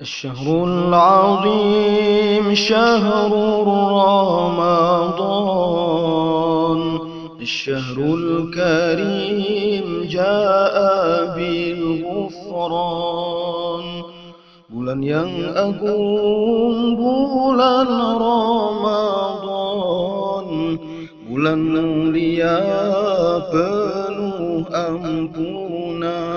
الشهر العظيم شهر رمضان، الشهر الكريم جاء بالغفران. Bulan yang agung, bulan Ramadan, bulan mulia penuh ampunan.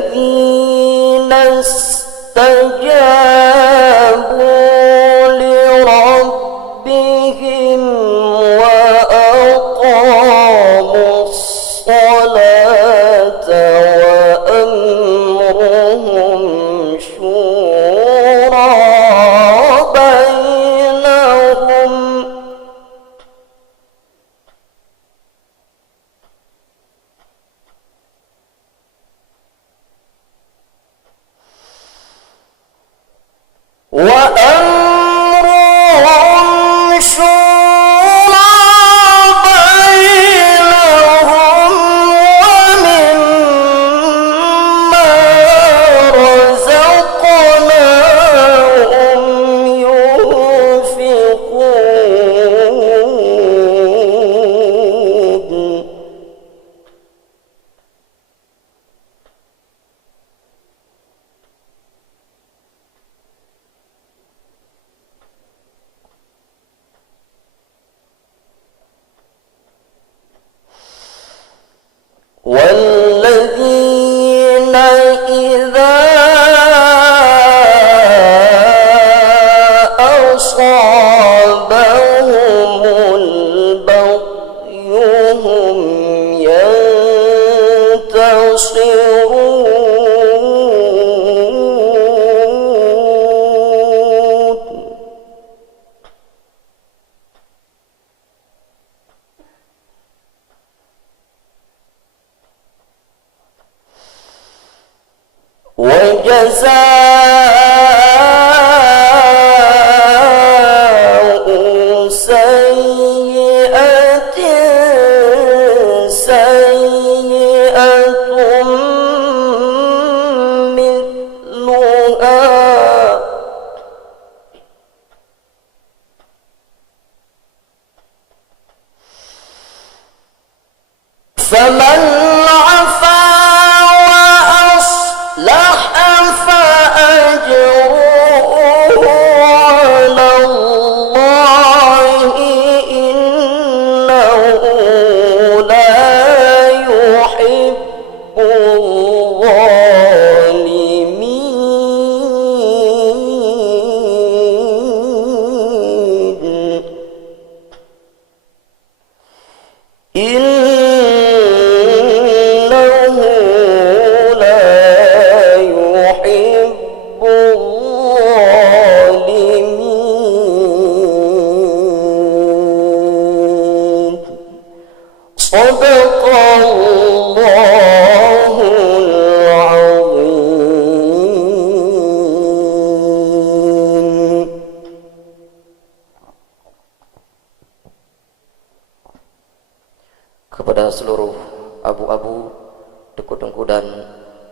والذين استجابوا لربهم وأقاموا الصلاة وأمرهم شورى بينهم وأمرهم شورى بينهم ومما رزقناهم ينفقون والذين إذا أصابهم البغي هم ينتصرون وجزاء سيئة سيئة مثلها فمن عفا وأصلح فأجره على الله إنه لا يحب الظالمين إنه لا يحب الظالمين صدق الله العظيم. Kepada seluruh abu-abu, dengku-dengku dan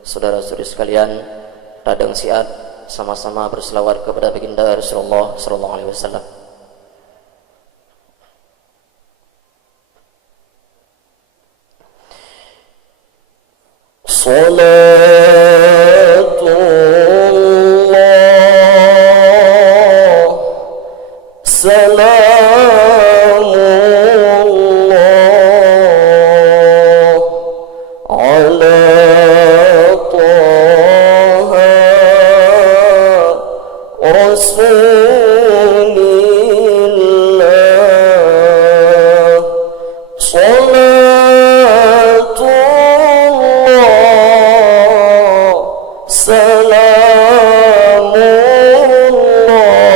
saudara-saudari sekalian, radang siat, sama-sama berselawat kepada baginda Rasulullah sallallahu alaihi wasallam. Salatullah salamullah ala taha rasulillah salatullah salamullah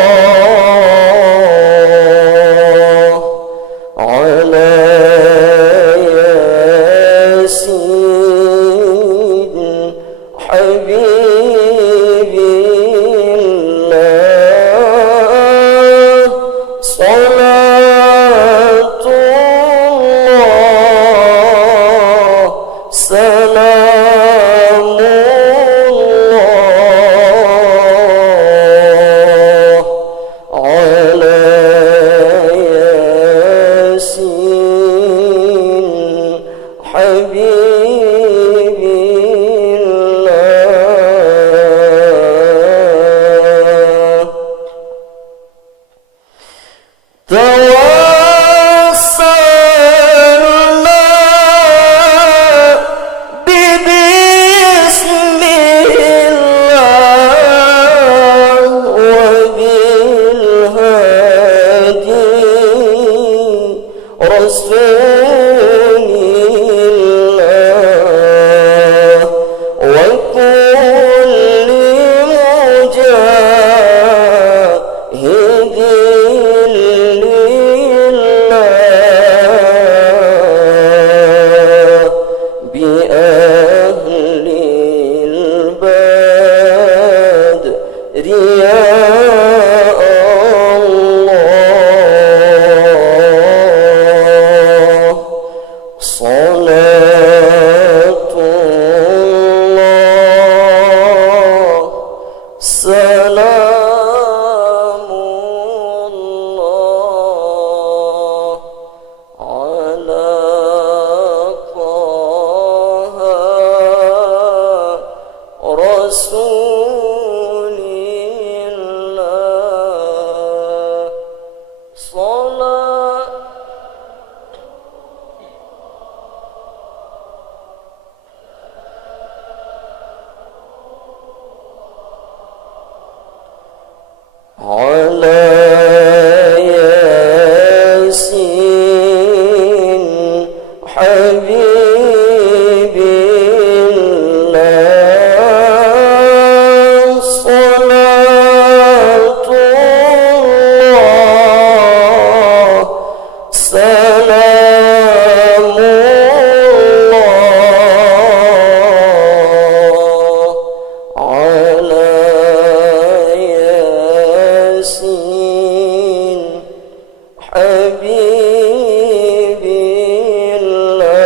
سلام الله على طه رسول الله صلاة على ياسين حبيب الله صلاة الله سلام الله على ياسين حبيب الله.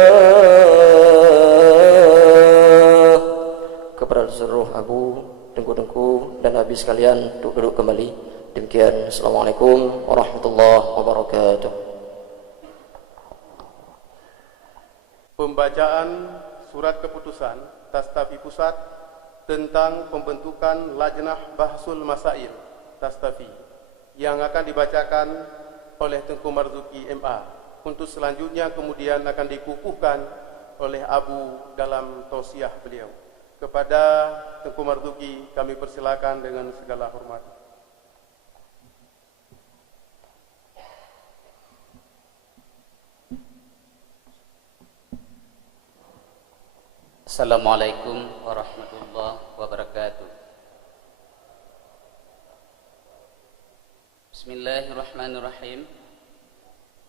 Kepada seluruh abu, dengku-dengku dan habis sekalian duduk kembali. Demikian, Assalamualaikum warahmatullahi wabarakatuh. Pembacaan surat keputusan Tastafi Pusat tentang pembentukan Lajnah Bahsul Masail Tastafi yang akan dibacakan oleh Tengku Marzuki MA. Untuk selanjutnya kemudian akan dikukuhkan oleh Abu dalam tausiah beliau. Kepada Tengku Marzuki kami persilakan dengan segala hormat. Assalamualaikum warahmatullahi wabarakatuh. Bismillahirrahmanirrahim.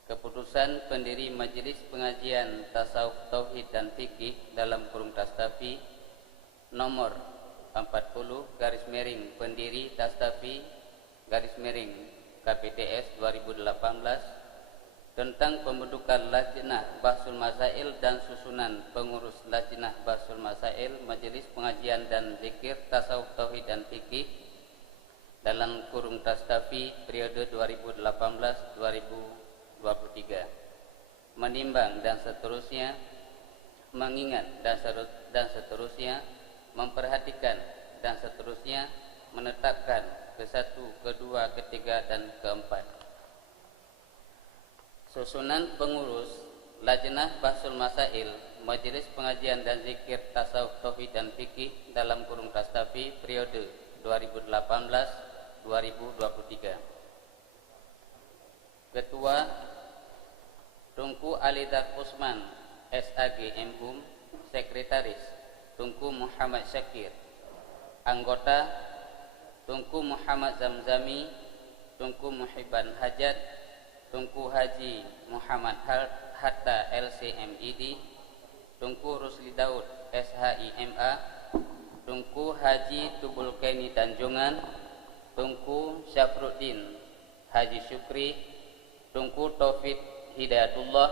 Keputusan pendiri Majelis Pengajian Tasawuf Tauhid dan Fikih dalam kurung Tastafi nomor 40 pendiri Tastafi KPTS 2018 tentang pembentukan Lajnah Bahsul Masail dan susunan pengurus Lajnah Bahsul Masail Majelis Pengajian dan Zikir Tasawuf Tauhid dan Fikih dalam kurung Tastafi periode 2018-2023, menimbang dan seterusnya, mengingat dan seterusnya, memperhatikan dan seterusnya, menetapkan ke-1, ke-2, ke-3 dan ke-4. Susunan pengurus Lajnah Bahsul Masail Majelis Pengajian dan Zikir Tasawuf Tauhid dan Fikih dalam kurung Tastafi periode 2018-2023. Ketua Tungku Alidar Usman SAG MHUM. Sekretaris Tungku Muhammad Syakir. Anggota Tungku Muhammad Zamzami, Tungku Muhibban Hajat, Tungku Haji Muhammad Hatta LCMID, Tungku Rusli Daud SHIMA, Tungku Haji Tubulkaini Tanjungan, Tungku Syafruddin Haji Syukri, Tungku Taufik Hidayatullah,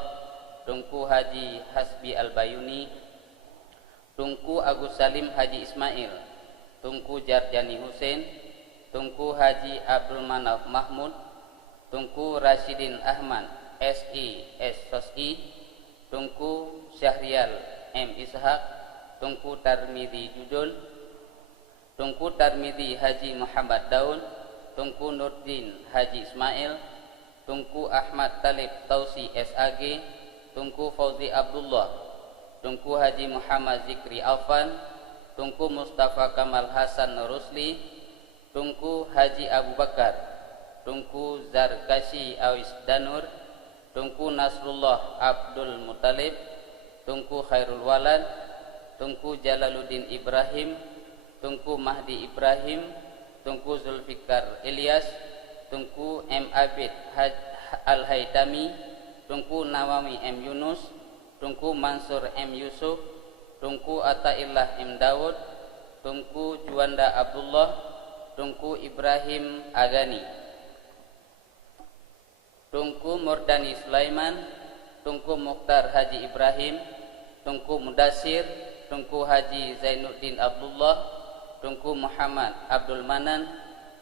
Tungku Haji Hasbi Al-Bayuni, Tungku Agus Salim Haji Ismail, Tungku Jarjani Hussein, Tungku Haji Abdul Manaf Mahmud, Tungku Rashidin Ahmad SI SOSI, Tungku Syahrial M Ishaq, Tungku Tarmidhi Judul, Tungku Tarmidhi Haji Muhammad Daun, Tungku Nurdin Haji Ismail, Tungku Ahmad Talib Tausi SAG, Tungku Fauzi Abdullah, Tungku Haji Muhammad Zikri Alfan, Tungku Mustafa Kamal Hasan Rusli, Tungku Haji Abu Bakar, Tungku Zarkashi Awis Danur, Tungku Nasrullah Abdul Muttalib, Tungku Khairul Walad, Tungku Jalaluddin Ibrahim, Tungku Mahdi Ibrahim, Tungku Zulfikar Ilyas, Tungku M. Abid Al-Haytami, Tungku Nawami M. Yunus, Tungku Mansur M. Yusuf, Tungku Ataillah M. Dawud, Tungku Juanda Abdullah, Tungku Ibrahim Agani, Tungku Murdani Sulaiman, Tungku Mukhtar Haji Ibrahim, Tungku Mudasir, Tungku Haji Zainuddin Abdullah, Tunku Muhammad Abdul Manan,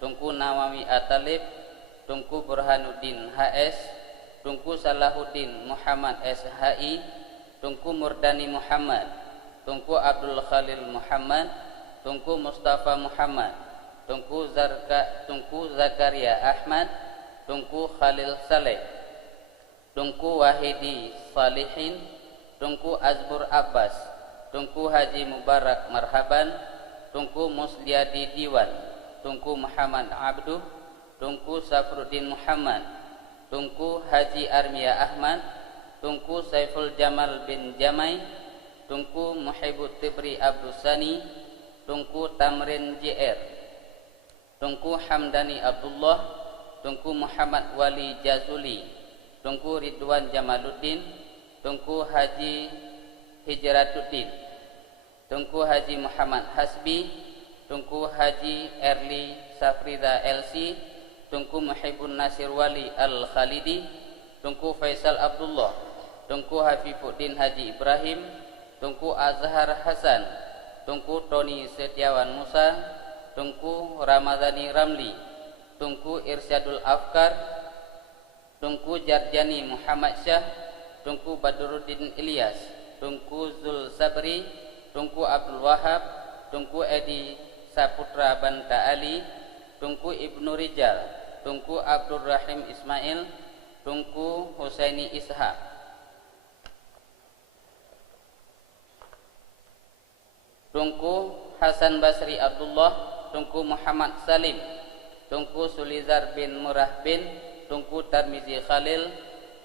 Tunku Nawawi Atalib, Tunku Burhanuddin HS, Tunku Salahuddin Muhammad SHI, Tunku Murdani Muhammad, Tunku Abdul Khalil Muhammad, Tunku Mustafa Muhammad, Tunku Zakaria Ahmad, Tunku Khalil Saleh, Tunku Wahidi Salihin, Tunku Azbur Abbas, Tunku Haji Mubarak Marhaban, Tunku Musliadi Diwan, Tunku Muhammad Abduh, Tunku Safruddin Muhammad, Tunku Haji Armia Ahmad, Tunku Saiful Jamal bin Jamai, Tunku Muhibut Tibri Abdusani, Tunku Tamrin JR, Tunku Hamdani Abdullah, Tunku Muhammad Wali Jazuli, Tunku Ridwan Jamaluddin, Tunku Haji Hijratuddin, Tunku Haji Muhammad Hasbi, Tunku Haji Erli Safrida LC, Tunku Muhibun Nasir Wali Al-Khalidi, Tunku Faisal Abdullah, Tunku Hafifuddin Haji Ibrahim, Tunku Azhar Hasan, Tunku Tony Setiawan Musa, Tunku Ramadhani Ramli, Tunku Irsyadul Afkar, Tunku Jarjani Muhammad Syah, Tunku Badruddin Ilyas, Tunku Zul Sabri, Tunku Abdul Wahab, Tunku Edi Saputra Banta Ali, Tunku Ibnu Rijal, Tunku Abdul Rahim Ismail, Tunku Husaini Ishaq, Tunku Hasan Basri Abdullah, Tunku Muhammad Salim, Tunku Sulizar bin Murah bin, Tunku Tarmizi Khalil,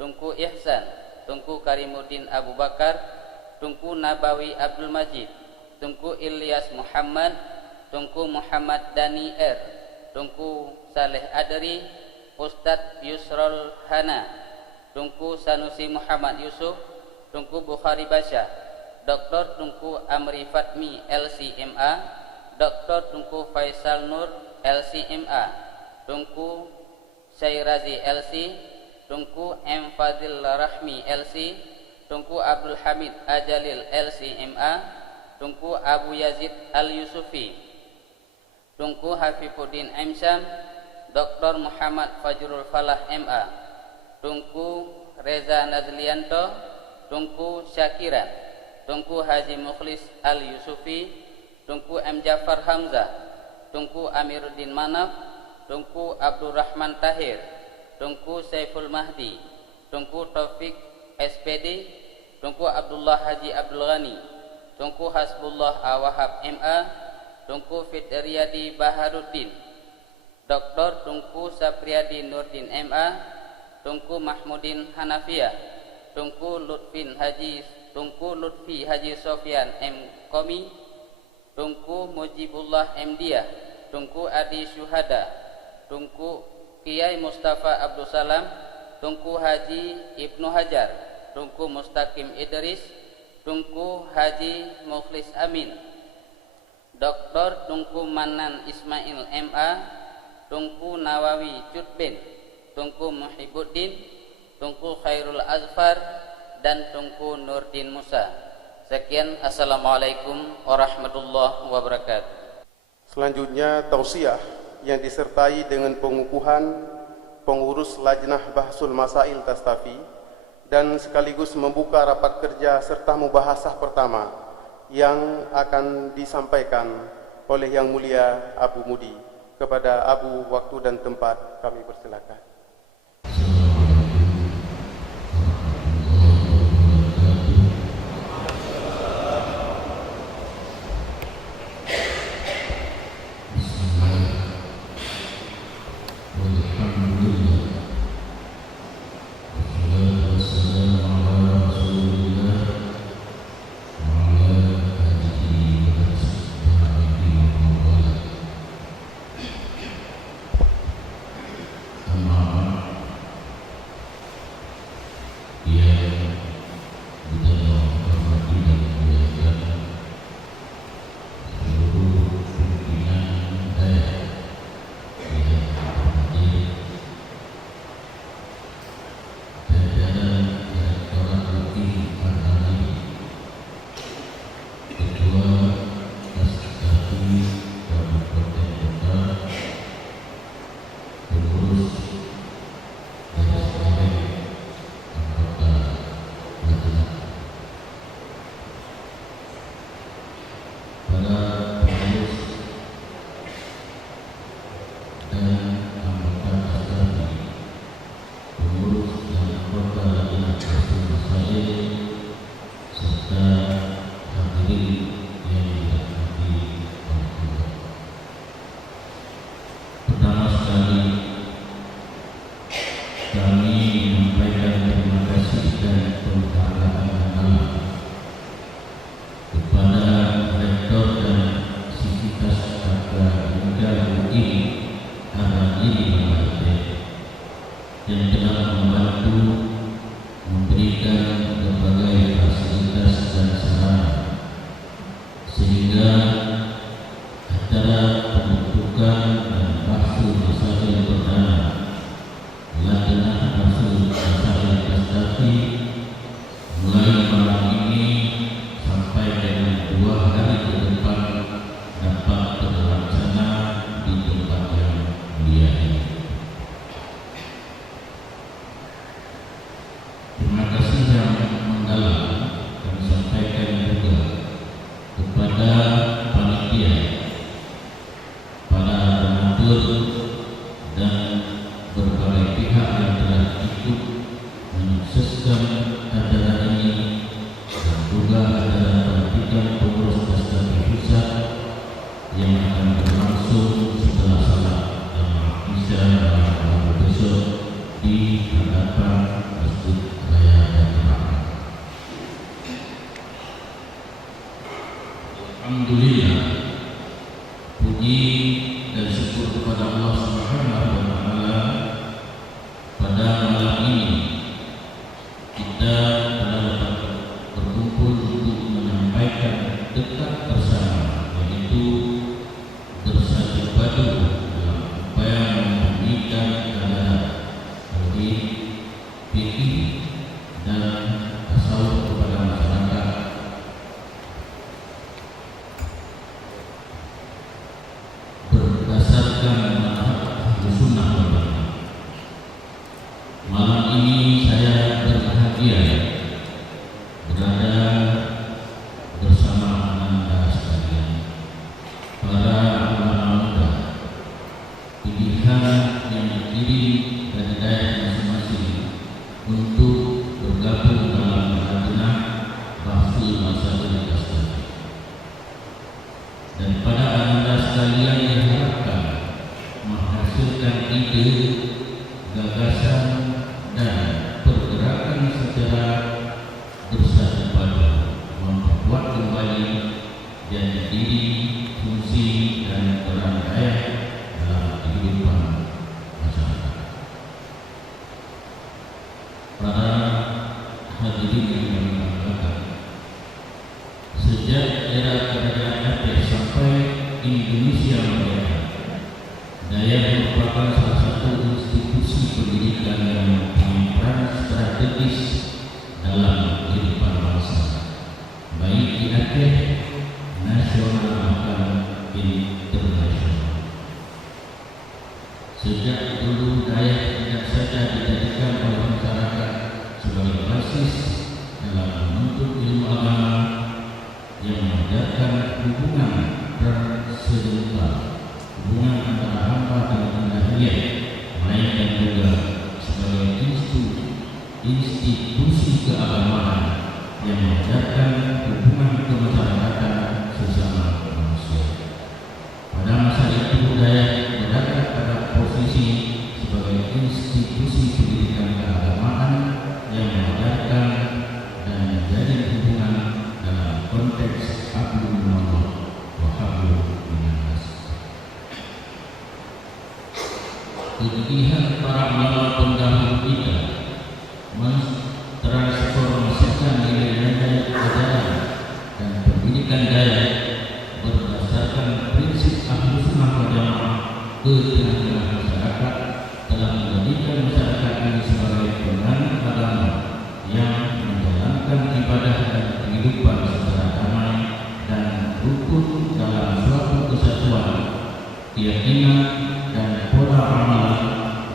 Tunku Ihsan, Tunku Karimuddin Abu Bakar, Tunku Nabawi Abdul Majid, Tunku Ilyas Muhammad, Tunku Muhammad Dani R, Tunku Saleh Adri, Ustadz Yusrul Hana, Tunku Sanusi Muhammad Yusuf, Tunku Bukhari Basya, Dr. Tunku Amri Fatmi LCMA, Dr. Tunku Faisal Nur LCMA, Tunku Syairazi LC, Tunku M. Fadil Rahmi LC, Tunku Abdul Hamid Ajalil LCMA, Tunku Abu Yazid Al-Yusufi, Tunku Hafifuddin M. Syam, Dr. Muhammad Fajrul Falah MA, Tunku Reza Nazlianto, Tunku Syakiran, Tunku Haji Mukhlis Al-Yusufi, Tunku M. Jafar Hamzah, Tunku Amiruddin Manaf, Tunku Abdurrahman Tahir, Tunku Saiful Mahdi, Tunku Taufik SPD, Tunku Abdullah Haji Abdul Ghani, Tunku Hasbullah Awahab MA, Tunku Fitriyadi Baharuddin, Dr. Tunku Sapriyadi Nurdin MA, Tunku Mahmudin Hanafiyah, Tunku Lutfi Haji Sofyan M. Komi, Tunku Mujibullah M. Diah, Tunku Adi Syuhada, Tunku Kiai Mustafa Abdul Salam, Tunku Haji Ibnu Hajar, Tunku Mustaqim Idris, Tunku Haji Mukhlis Amin, Dr. Tunku Manan Ismail MA, Tunku Nawawi Cutbin, Tunku Muhibuddin, Tunku Khairul Azfar, dan Tunku Nurdin Musa. Sekian, assalamualaikum warahmatullahi wabarakatuh. Selanjutnya tausiah yang disertai dengan pengukuhan pengurus Lajnah Bahsul Masail Tastafi dan sekaligus membuka rapat kerja serta mubahasah pertama yang akan disampaikan oleh Yang Mulia Abu Mudi. Kepada Abu, waktu dan tempat kami persilakan. dan anggota Asrafi, pengurus dan anggota Lajnah Bahsul Masail, serta hadirin yang dirahmati Allah. Pertama sekali kami menyampaikan terima kasih dan penghargaan mendalam kepada Rektor dan Sivitas UI Ar-Rajili Malaysia yang telah membantu memberikan berbagai fasilitas dan sarana sehingga acara pembentukan dan Bahsul Masail perdana Lajnah Bahsul Masail Tastafi mulai malam ini sampai dengan 2 hari ke depan dapat terlaksana di tempat yang mulia ini. Terima kasih yang mendalam kami sampaikan juga kepada panitia, para donatur dan berbagai pihak yang telah ikut menyukseskan acara ini dan juga acara pelantikan pengurus Tastafi Pusat yang akan berlangsung setelah salat Isya malam besok di hadapan Masjid Raya Jakarta. Alhamdulillah, puji dan syukur kepada Allah Subhanahu wa Ta'ala, pada malam ini kita telah dapat berkumpul untuk menyampaikan dekat bersama, yaitu bersatu padu dalam upaya memberikan keadaan bagi fikih dan tasawuf kepada masyarakat berdasarkan manhaj Ahlus Sunnah wal Jamaah. Malam ini saya berbahagia berada bersama Anda sekalian, para ulama muda, pilihan yang dikirim dari daerah masing-masing untuk bergabung dalam Lajnah Bahsul Masail Tastafi. Daripada Anda sekalian diharapkan menghasilkan ide, gagasan dan pergerakan secara bersatu padu, memperkuat kembali jati diri, fungsi dan peran daerah dalam kehidupan masyarakat. Para hadirin yang kami banggakan, sejak era kerajaan Aceh sampai Indonesia merdeka, Dayah merupakan salah satu institusi pendidikan yang punya peran strategis dalam kehidupan bangsa, baik di Aceh, nasional maupun internasional. Sejak dulu Dayah tidak saja dijadikan oleh masyarakat sebagai basis dalam menuntut ilmu agama yang mengajarkan hubungan berserupa, hubungan antara hamba dengan ilahiyah, melainkan juga sebagai institusi keagamaan yang mengajarkan hubungan kemasyarakatan sesama manusia. Pada masa itu Dayah berada pada posisi sebagai institusi pendidikan keagamaan yang mengajarkan dan menjalin hubungan dalam konteks hablum minallah wa hablum minannas. Kegigihan para ulama pendahulu kita mentransformasikan nilai-nilai ajaran dan pendidikan Dayah berdasarkan prinsip Ahlus Sunnah wal Jamaah ke tengah-tengah masyarakat telah menjadikan masyarakat ini sebagai penganut agama yang menjalankan ibadah dan kehidupan secara damai dan rukun dalam suatu kesatuan, keyakinan dan pola amalan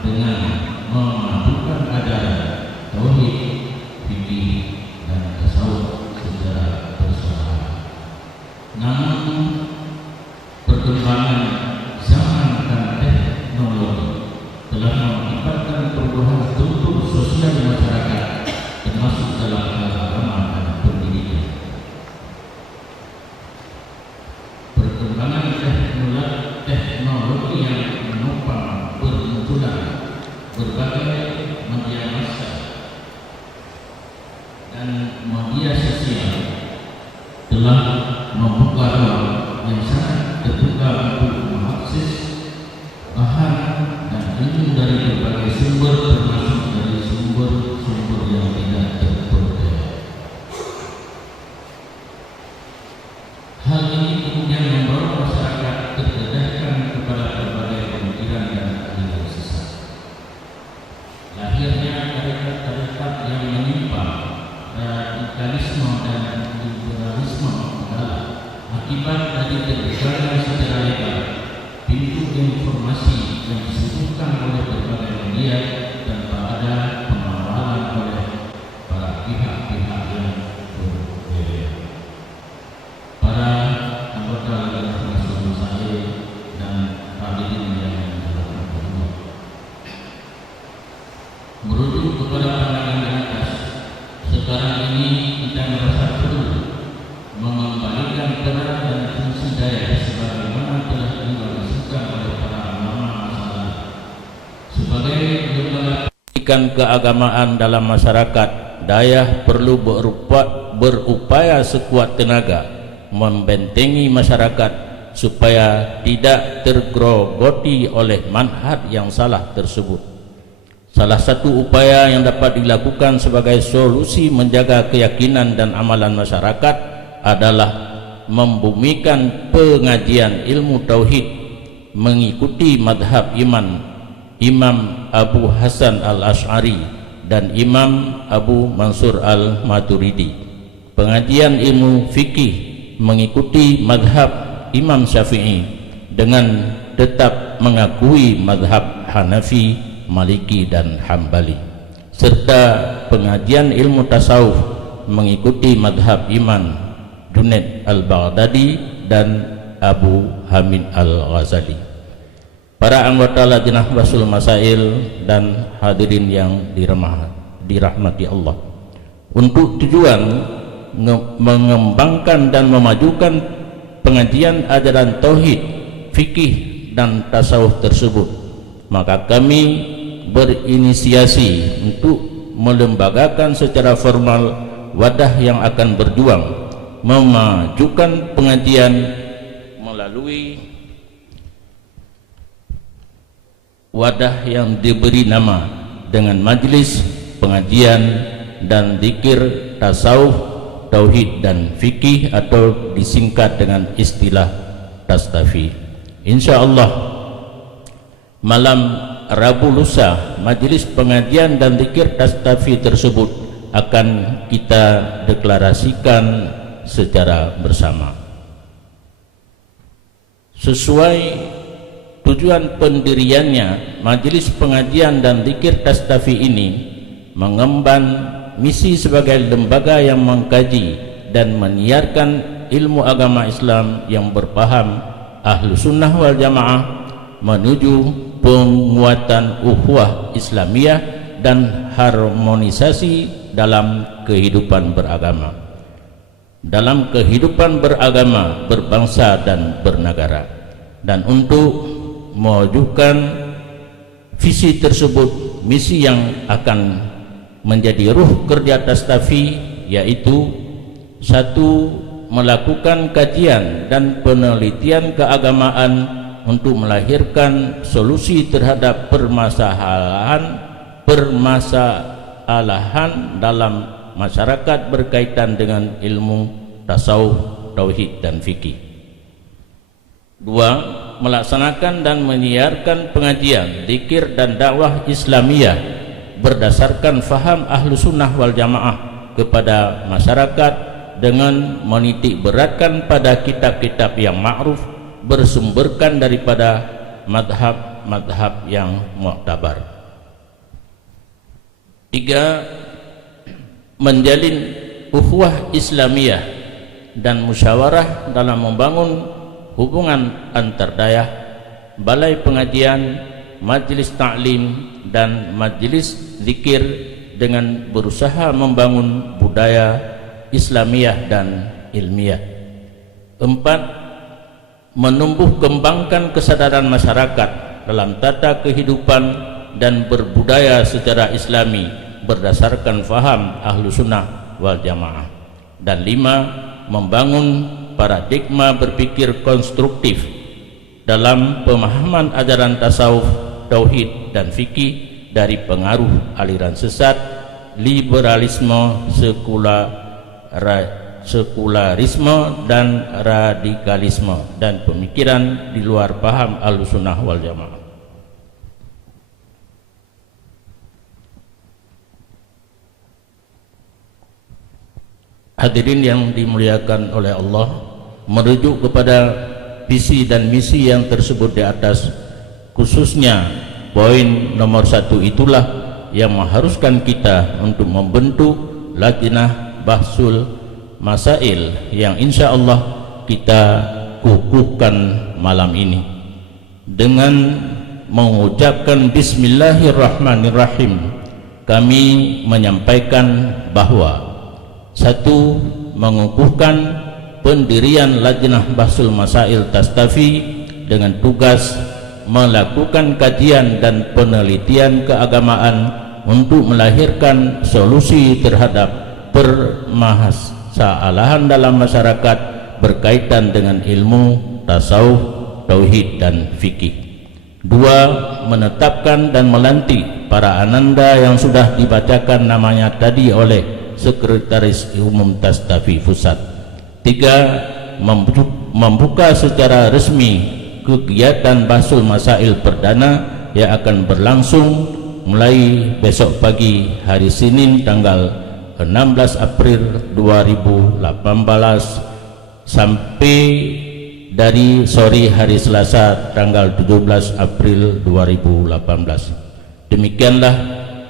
dengan memadukan ajaran tauhid, fikih dan tasawuf secara bersama. Namun perkembangan zaman dan teknologi dilihat tanpa ada pengawalan oleh para pihak-pihak yang berbeda. Para anggota Lajnah Bahsul Masail dan hadirin yang dirahmati Allah, merujuk kepada pandangan di atas, sekarang ini kita merasa perlu mengembalikan peran dan fungsi daya sebagaimana telah dilakukan oleh para ulama masa lalu sebagai lembaga pendidikan keagamaan dalam masyarakat. Daya perlu berupaya sekuat tenaga membentengi masyarakat supaya tidak tergerogoti oleh manhaj yang salah tersebut. Salah satu upaya yang dapat dilakukan sebagai solusi menjaga keyakinan dan amalan masyarakat adalah membumikan pengajian ilmu tauhid mengikuti madhab Imam Abu Hasan al-Ash'ari dan Imam Abu Mansur al-Maturidi. Pengajian ilmu fikih mengikuti madhab Imam Syafi'i dengan tetap mengakui madhab Hanafi, Maliki dan Hambali, serta pengajian ilmu tasawuf mengikuti madhab Imam Junaid al-Baghdadi dan Abu Hamid al-Ghazali. Para anggota Lajnah Bahsul Masail dan hadirin yang dirahmati Allah, untuk tujuan mengembangkan dan memajukan pengajian ajaran tauhid, fikih dan tasawuf tersebut, maka kami berinisiasi untuk melembagakan secara formal wadah yang akan berjuang memajukan pengajian melalui wadah yang diberi nama dengan Majelis Pengajian dan Zikir Tasawuf, Tauhid dan Fikih atau disingkat dengan istilah Tastafi. Insyaallah malam Rabu lusa Majelis Pengajian dan Zikir Tastafi tersebut akan kita deklarasikan secara bersama. Sesuai tujuan pendiriannya, Majelis Pengajian dan Zikir Tastafi ini mengemban misi sebagai lembaga yang mengkaji dan menyiarkan ilmu agama Islam yang berpaham Ahlu Sunnah wal Jamaah menuju penguatan ukhuwah Islamiyah dan harmonisasi dalam kehidupan beragama, dalam kehidupan beragama, berbangsa dan bernegara. Dan untuk mewujudkan visi tersebut, misi yang akan menjadi ruh kerja Tastafi yaitu: 1. Melakukan kajian dan penelitian keagamaan untuk melahirkan solusi terhadap permasalahan dalam masyarakat berkaitan dengan ilmu tasawuf, tauhid dan fikih. 2. Melaksanakan dan menyiarkan pengajian, zikir dan dakwah Islamiyah berdasarkan faham Ahlu Sunnah wal Jamaah kepada masyarakat dengan menitik beratkan pada kitab-kitab yang ma'ruf bersumberkan daripada madhab-madhab yang mu'tabar. 3. Menjalin ukhuwah Islamiyah dan musyawarah dalam membangun hubungan antar dayah, balai pengajian, majelis ta'lim dan majelis zikir dengan berusaha membangun budaya Islamiyah dan ilmiah. 4. Menumbuh kembangkan kesadaran masyarakat dalam tata kehidupan dan berbudaya secara Islami berdasarkan faham Ahlu Sunnah wal Jamaah. Dan 5. Membangun paradigma berpikir konstruktif dalam pemahaman ajaran tasawuf, tauhid dan fikih dari pengaruh aliran sesat, liberalisme, sekularisme dan radikalisme dan pemikiran di luar paham Ahlussunnah wal Jamaah. Hadirin yang dimuliakan oleh Allah, merujuk kepada visi dan misi yang tersebut di atas, khususnya poin nomor 1 itulah yang mengharuskan kita untuk membentuk lajnah bahsul masail yang insya Allah kita kukuhkan malam ini dengan mengucapkan Bismillahirrahmanirrahim. Kami menyampaikan bahwa satu, mengukuhkan pendirian lajnah bahsul masail Tastafi dengan tugas melakukan kajian dan penelitian keagamaan untuk melahirkan solusi terhadap permasalahan dalam masyarakat berkaitan dengan ilmu, tasawuf, tauhid dan fikih. Dua, menetapkan dan melantik para ananda yang sudah dibacakan namanya tadi oleh Sekretaris Umum Tastafi Pusat. Tiga, membuka secara resmi kegiatan bahsul masail perdana yang akan berlangsung mulai besok pagi hari Senin tanggal 16 April 2018 sampai dari sore hari Selasa tanggal 17 April 2018. Demikianlah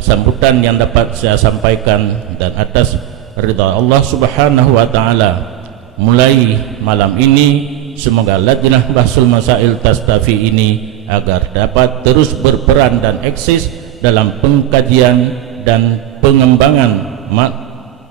sambutan yang dapat saya sampaikan, dan atas ridha Allah Subhanahu wa taala mulai malam ini semoga lajnah bahsul masail Tastafi ini agar dapat terus berperan dan eksis dalam pengkajian dan pengembangan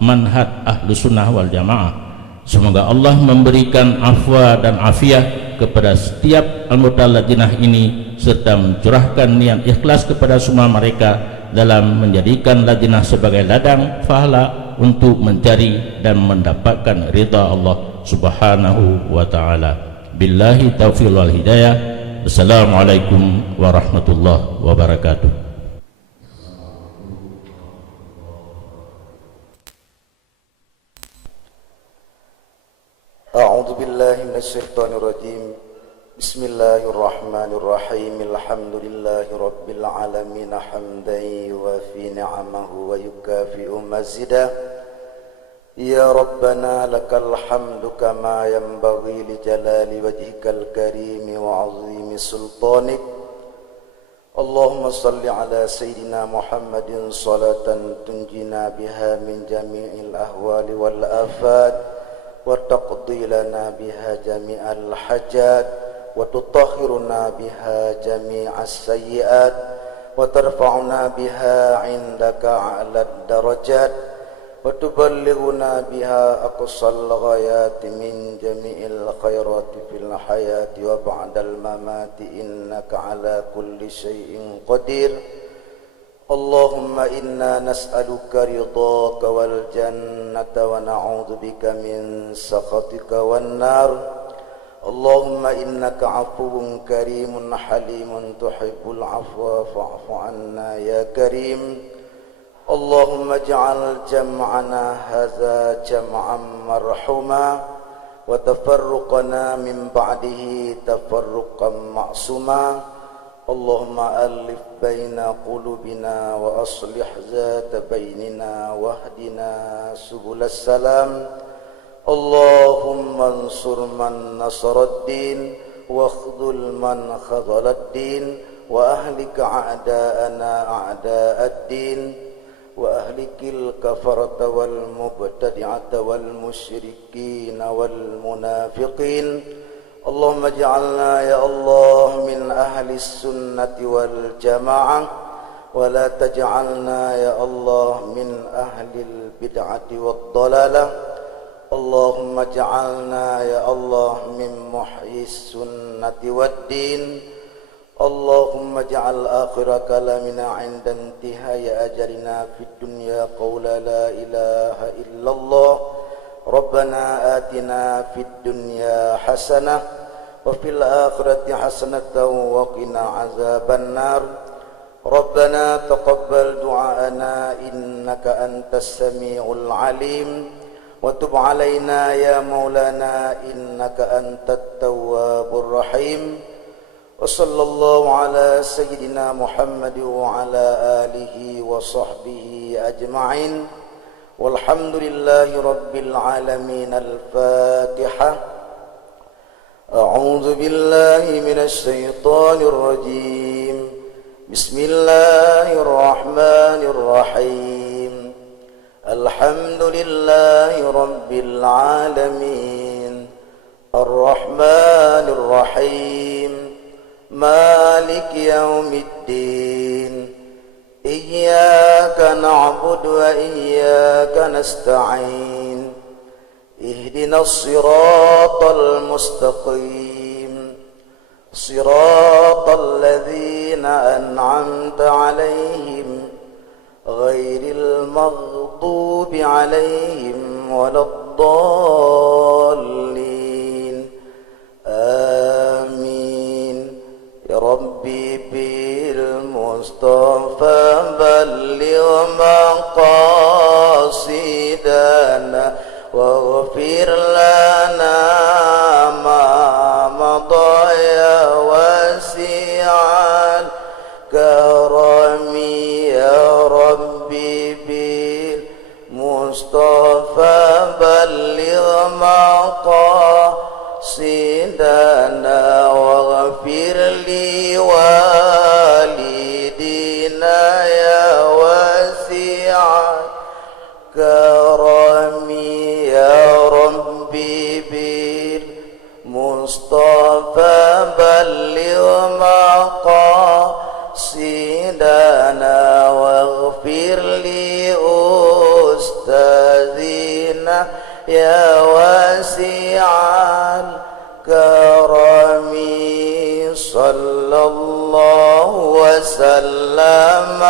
manhaj Ahlus Sunnah wal Jamaah. Semoga Allah memberikan afwa dan afiah kepada setiap anggota lajnah ini serta mencurahkan niat ikhlas kepada semua mereka dalam menjadikan lajnah sebagai ladang pahala untuk mencari dan mendapatkan ridha Allah Subhanahu wa ta'ala. Billahi taufiq wal hidayah. Assalamualaikum warahmatullahi wabarakatuh. A'udzu billahi minasy syaithanir rajim. Bismillahirrahmanirrahim. Alhamdulillahi rabbil alamin hamdan yuwafi ni'amahu wa yukafi'u mazidah. Ya Rabbana lakal hamdu kama yanbaghi li jalali wajhikal karim wa 'azimi sultanik. Allahumma salli ala sayyidina Muhammadin salatan tunjina biha min jami'il ahwali wal afat wa taqdi lana biha jami'al hajat wa tutahhiruna biha jami'as sayyi'at wa tarfa'una biha 'indaka 'alad darajat وتبلغنا بها أقصى الغايات من جميع الخيرات في الحياة وبعد الممات إنك على كل شيء قدير. اللهم إنا نسألك رضاك والجنة ونعوذ بك من سخطك والنار. اللهم إنك عفو كريم حليم تحب العفو فاعف عنا يا كريم. اللهم اجعل جمعنا هذا جمعا مرحوما وتفرقنا من بعده تفرقا معصوما. اللهم ألف بين قلوبنا وأصلح ذات بيننا واهدنا سبل السلام. اللهم انصر من نصر الدين واخذل من خذل الدين وأهلك أعداءنا أعداء الدين وأهلك الكفرة والمبتدعة والمشركين والمنافقين. اللهم اجعلنا يا الله من أهل السنة والجماعة ولا تجعلنا يا الله من أهل البدعة والضلالة. اللهم اجعلنا يا الله من محيي السنة والدين. اللهم اجعل آخر كلامنا عند انتهاء أجلنا في الدنيا قول لا إله إلا الله. ربنا آتنا في الدنيا حسنة وفي الآخرة حسنة وقنا عذاب النار. ربنا تقبل دعاءنا إنك أنت السميع العليم وتب علينا يا مولانا إنك أنت التواب الرحيم. وصلى الله على سيدنا محمد وعلى آله وصحبه أجمعين والحمد لله رب العالمين. الفاتحة. أعوذ بالله من الشيطان الرجيم. بسم الله الرحمن الرحيم الحمد لله رب العالمين الرحمن الرحيم مالك يوم الدين إياك نعبد وإياك نستعين اهدنا الصراط المستقيم صراط الذين أنعمت عليهم غير المغضوب عليهم ولا الضالين آمين يا ربي بالمصطفى بلغ مقاصدنا واغفر لنا ما مضى يا واسع الكرم يا ربي بالمصطفى بلغ مقاصدنا واغفر لوالدينا يا واسع الكرم يا ربي بالمصطفى بلغ مقاصدنا واغفر لأستاذنا يا واسع الكرم صلى الله وسلم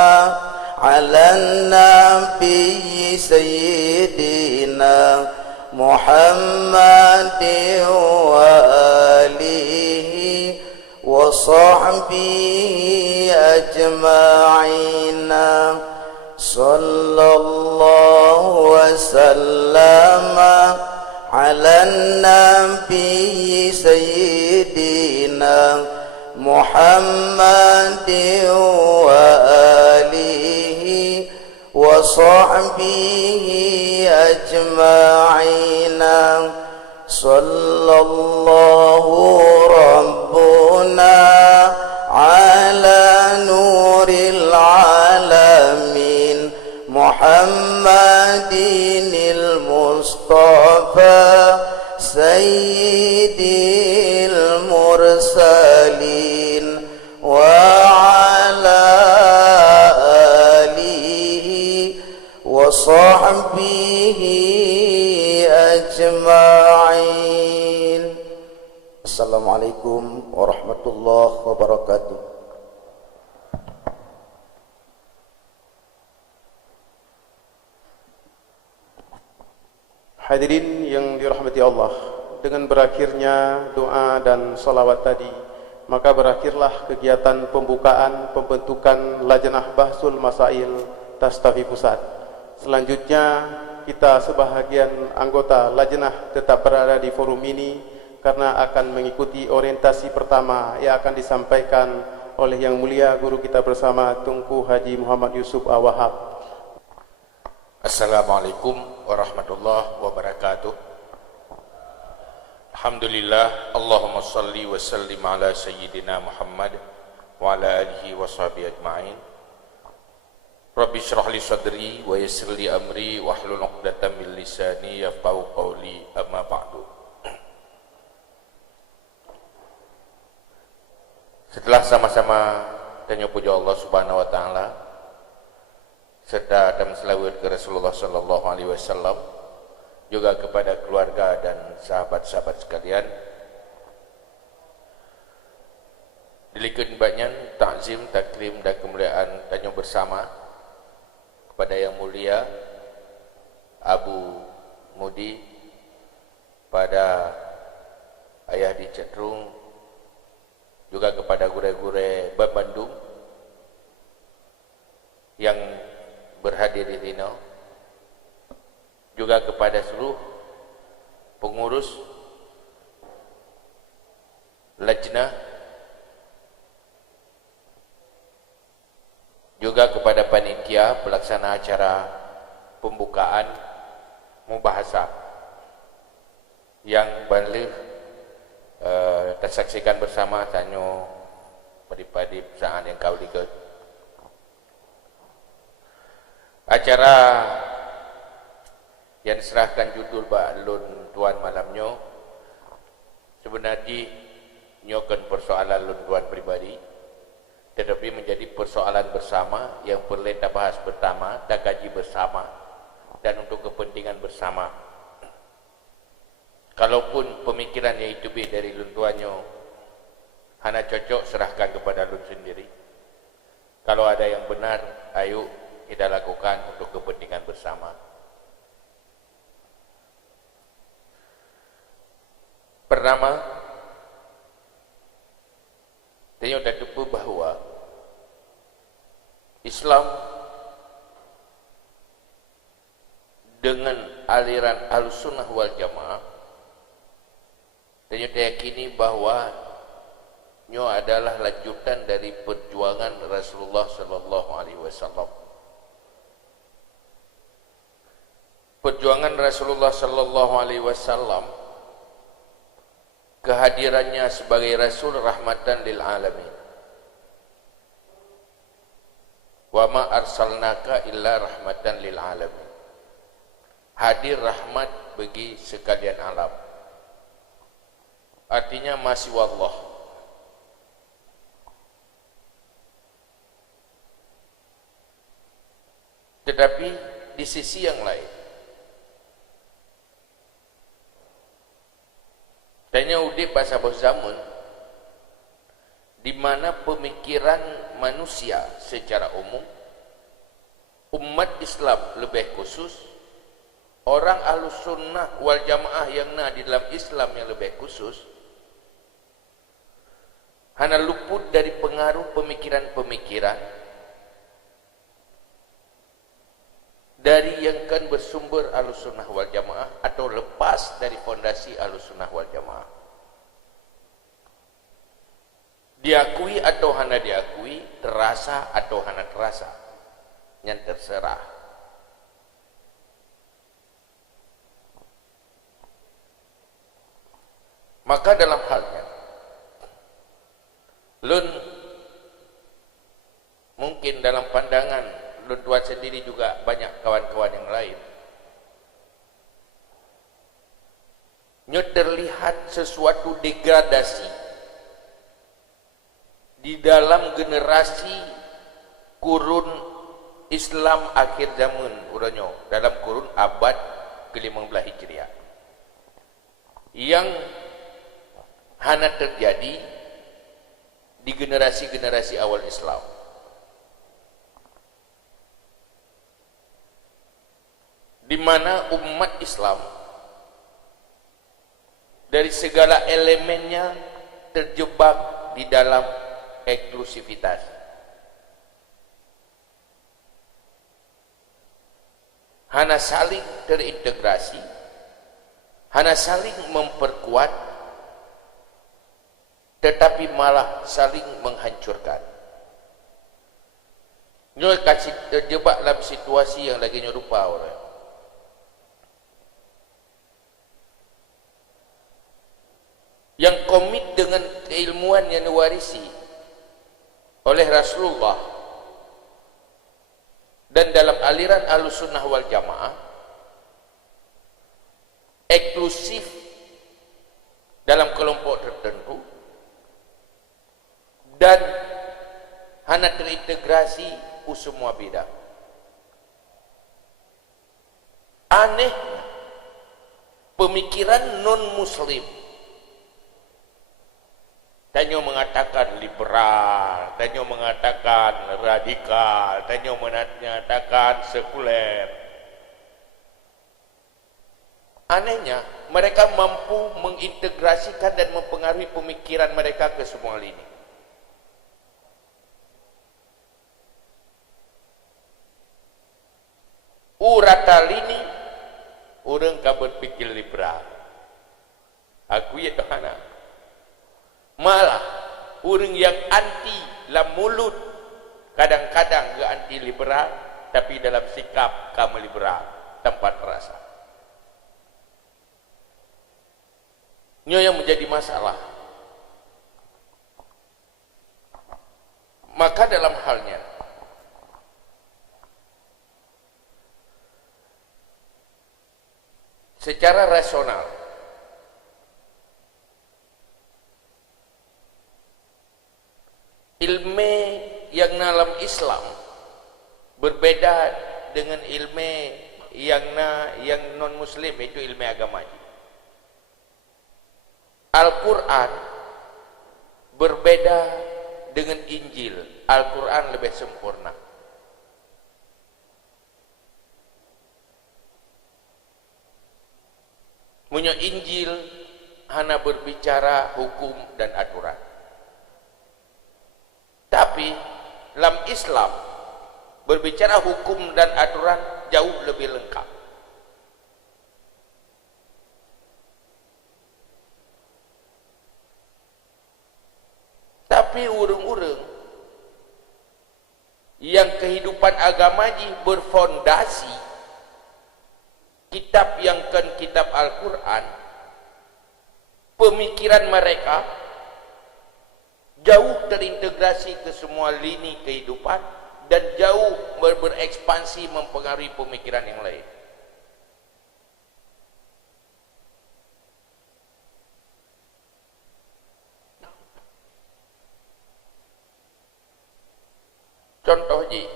على النبي سيدنا محمد وآله وصحبه أجمعين صلى الله وسلم على النبي سيدنا محمد وآله وصحبه أجمعين صلى الله ربنا على نور العالمين محمد المصطفى سيد المرسلين وعلى آله وصحبه أجمعين. Assalamualaikum warahmatullahi wabarakatuh. Hadirin yang dirahmati Allah, dengan berakhirnya doa dan salawat tadi, maka berakhirlah kegiatan pembukaan pembentukan Lajnah Bahsul Masail Tastafi Pusat. Selanjutnya kita sebahagian anggota Lajnah tetap berada di forum ini karena akan mengikuti orientasi pertama yang akan disampaikan oleh Yang Mulia Guru kita bersama Tunku Haji Muhammad Yusuf Awahab. Assalamualaikum warahmatullahi wabarakatuh. Alhamdulillah, Allahumma salli wa sallim ala sayyidina Muhammad wa ala alihi wa sahbihi ajma'in. Rabbi syrah li sadri wa yassir li amri wa hlul 'uqdatam min lisani yafqahu qawli, amma ba'du. Setelah sama-sama tanya puja Allah Subhanahu wa taala serta dan selawat ke Rasulullah sallallahu alaihi wasallam, juga kepada keluarga dan sahabat-sahabat sekalian, dilikin banyak takzim, takrim dan kemuliaan tanya bersama kepada Yang Mulia Abu Mudi pada Ayah di Cetrung, juga kepada gure-gure Bandung yang berhadir di sini, juga kepada seluruh pengurus Lajnah, juga kepada panitia pelaksana acara pembukaan mubahasah yang balik tersaksikan bersama tanyo padi-padi saat yang kau lihat acara yang diserahkan judul Lun Tuan malamnya sebenarnya nyokan persoalan Lun Tuan pribadi, tetapi menjadi persoalan bersama yang perlu kita bahas bersama dan kaji bersama dan untuk kepentingan bersama. Kalaupun pemikiran yang itu dari Lun Tuannya hanya cocok, serahkan kepada Lun sendiri. Kalau ada yang benar, ayo kita lakukan untuk kepentingan bersama. Pertama, saya sudah tepu bahawa Islam dengan aliran Ahlussunnah wal Jamaah, saya yakini bahawa nyo adalah lanjutan dari perjuangan Rasulullah sallallahu alaihi wasallam. Perjuangan Rasulullah sallallahu alaihi wasallam, kehadirannya sebagai Rasul rahmatan lil alamin. Wa ma arsalnaka illa rahmatan lil alamin. Hadir rahmat bagi sekalian alam. Artinya masih wallah. Tetapi di sisi yang lain, tanya udip bahasa zaman di mana pemikiran manusia secara umum, umat Islam lebih khusus, orang Ahlussunnah wal Jamaah yang di dalam Islam yang lebih khusus, hanya luput dari pengaruh pemikiran-pemikiran dari yang kan bersumber Ahlussunnah wal Jamaah atau lepas dari fondasi Ahlussunnah wal Jamaah. Diakui atau hanya diakui, terasa atau hanya terasa, yang terserah. Maka dalam halnya, Lun mungkin dalam pandangan Lun Tuan sendiri juga banyak kawan-kawan yang lain, nyo terlihat sesuatu degradasi di dalam generasi kurun Islam akhir zaman uranyo, dalam kurun abad ke-15 Hijriah, yang hanya terjadi di generasi-generasi awal Islam. Di mana umat Islam dari segala elemennya terjebak di dalam eksklusivitas. Hanya saling terintegrasi, hanya saling memperkuat, tetapi malah saling menghancurkan. Nyo kasih terjebak dalam situasi yang lagi nyerupa orang. Yang komit dengan keilmuan yang diwarisi oleh Rasulullah dan dalam aliran Ahlussunnah wal Jamaah, eksklusif dalam kelompok tertentu dan hanya terintegrasi semua bidang. Aneh, pemikiran non-muslim Tanyo mengatakan liberal, Tanyo mengatakan radikal, Tanyo mengatakan sekuler. Anehnya, mereka mampu mengintegrasikan dan mempengaruhi pemikiran mereka ke semua lini. Rata lini, orang kan berpikir liberal. Aku ya Tuhan. Malah orang yang anti dalam mulut kadang-kadang ke anti liberal, tapi dalam sikap kamu liberal tanpa terasa. Ini yang menjadi masalah. Maka dalam halnya secara rasional. Ilmu yang dalam Islam berbeda dengan ilmu yang non muslim, itu ilmu agama. Al-Quran berbeda dengan Injil. Al-Quran lebih sempurna. Punya Injil hanya berbicara hukum dan aturan. Tapi dalam Islam berbicara hukum dan aturan jauh lebih lengkap. Tapi urang-urang yang kehidupan agamaji berfondasi kitab yang kan kitab Al-Quran, pemikiran mereka jauh terintegrasi ke semua lini kehidupan dan jauh berekspansi mempengaruhi pemikiran yang lain. Contoh je,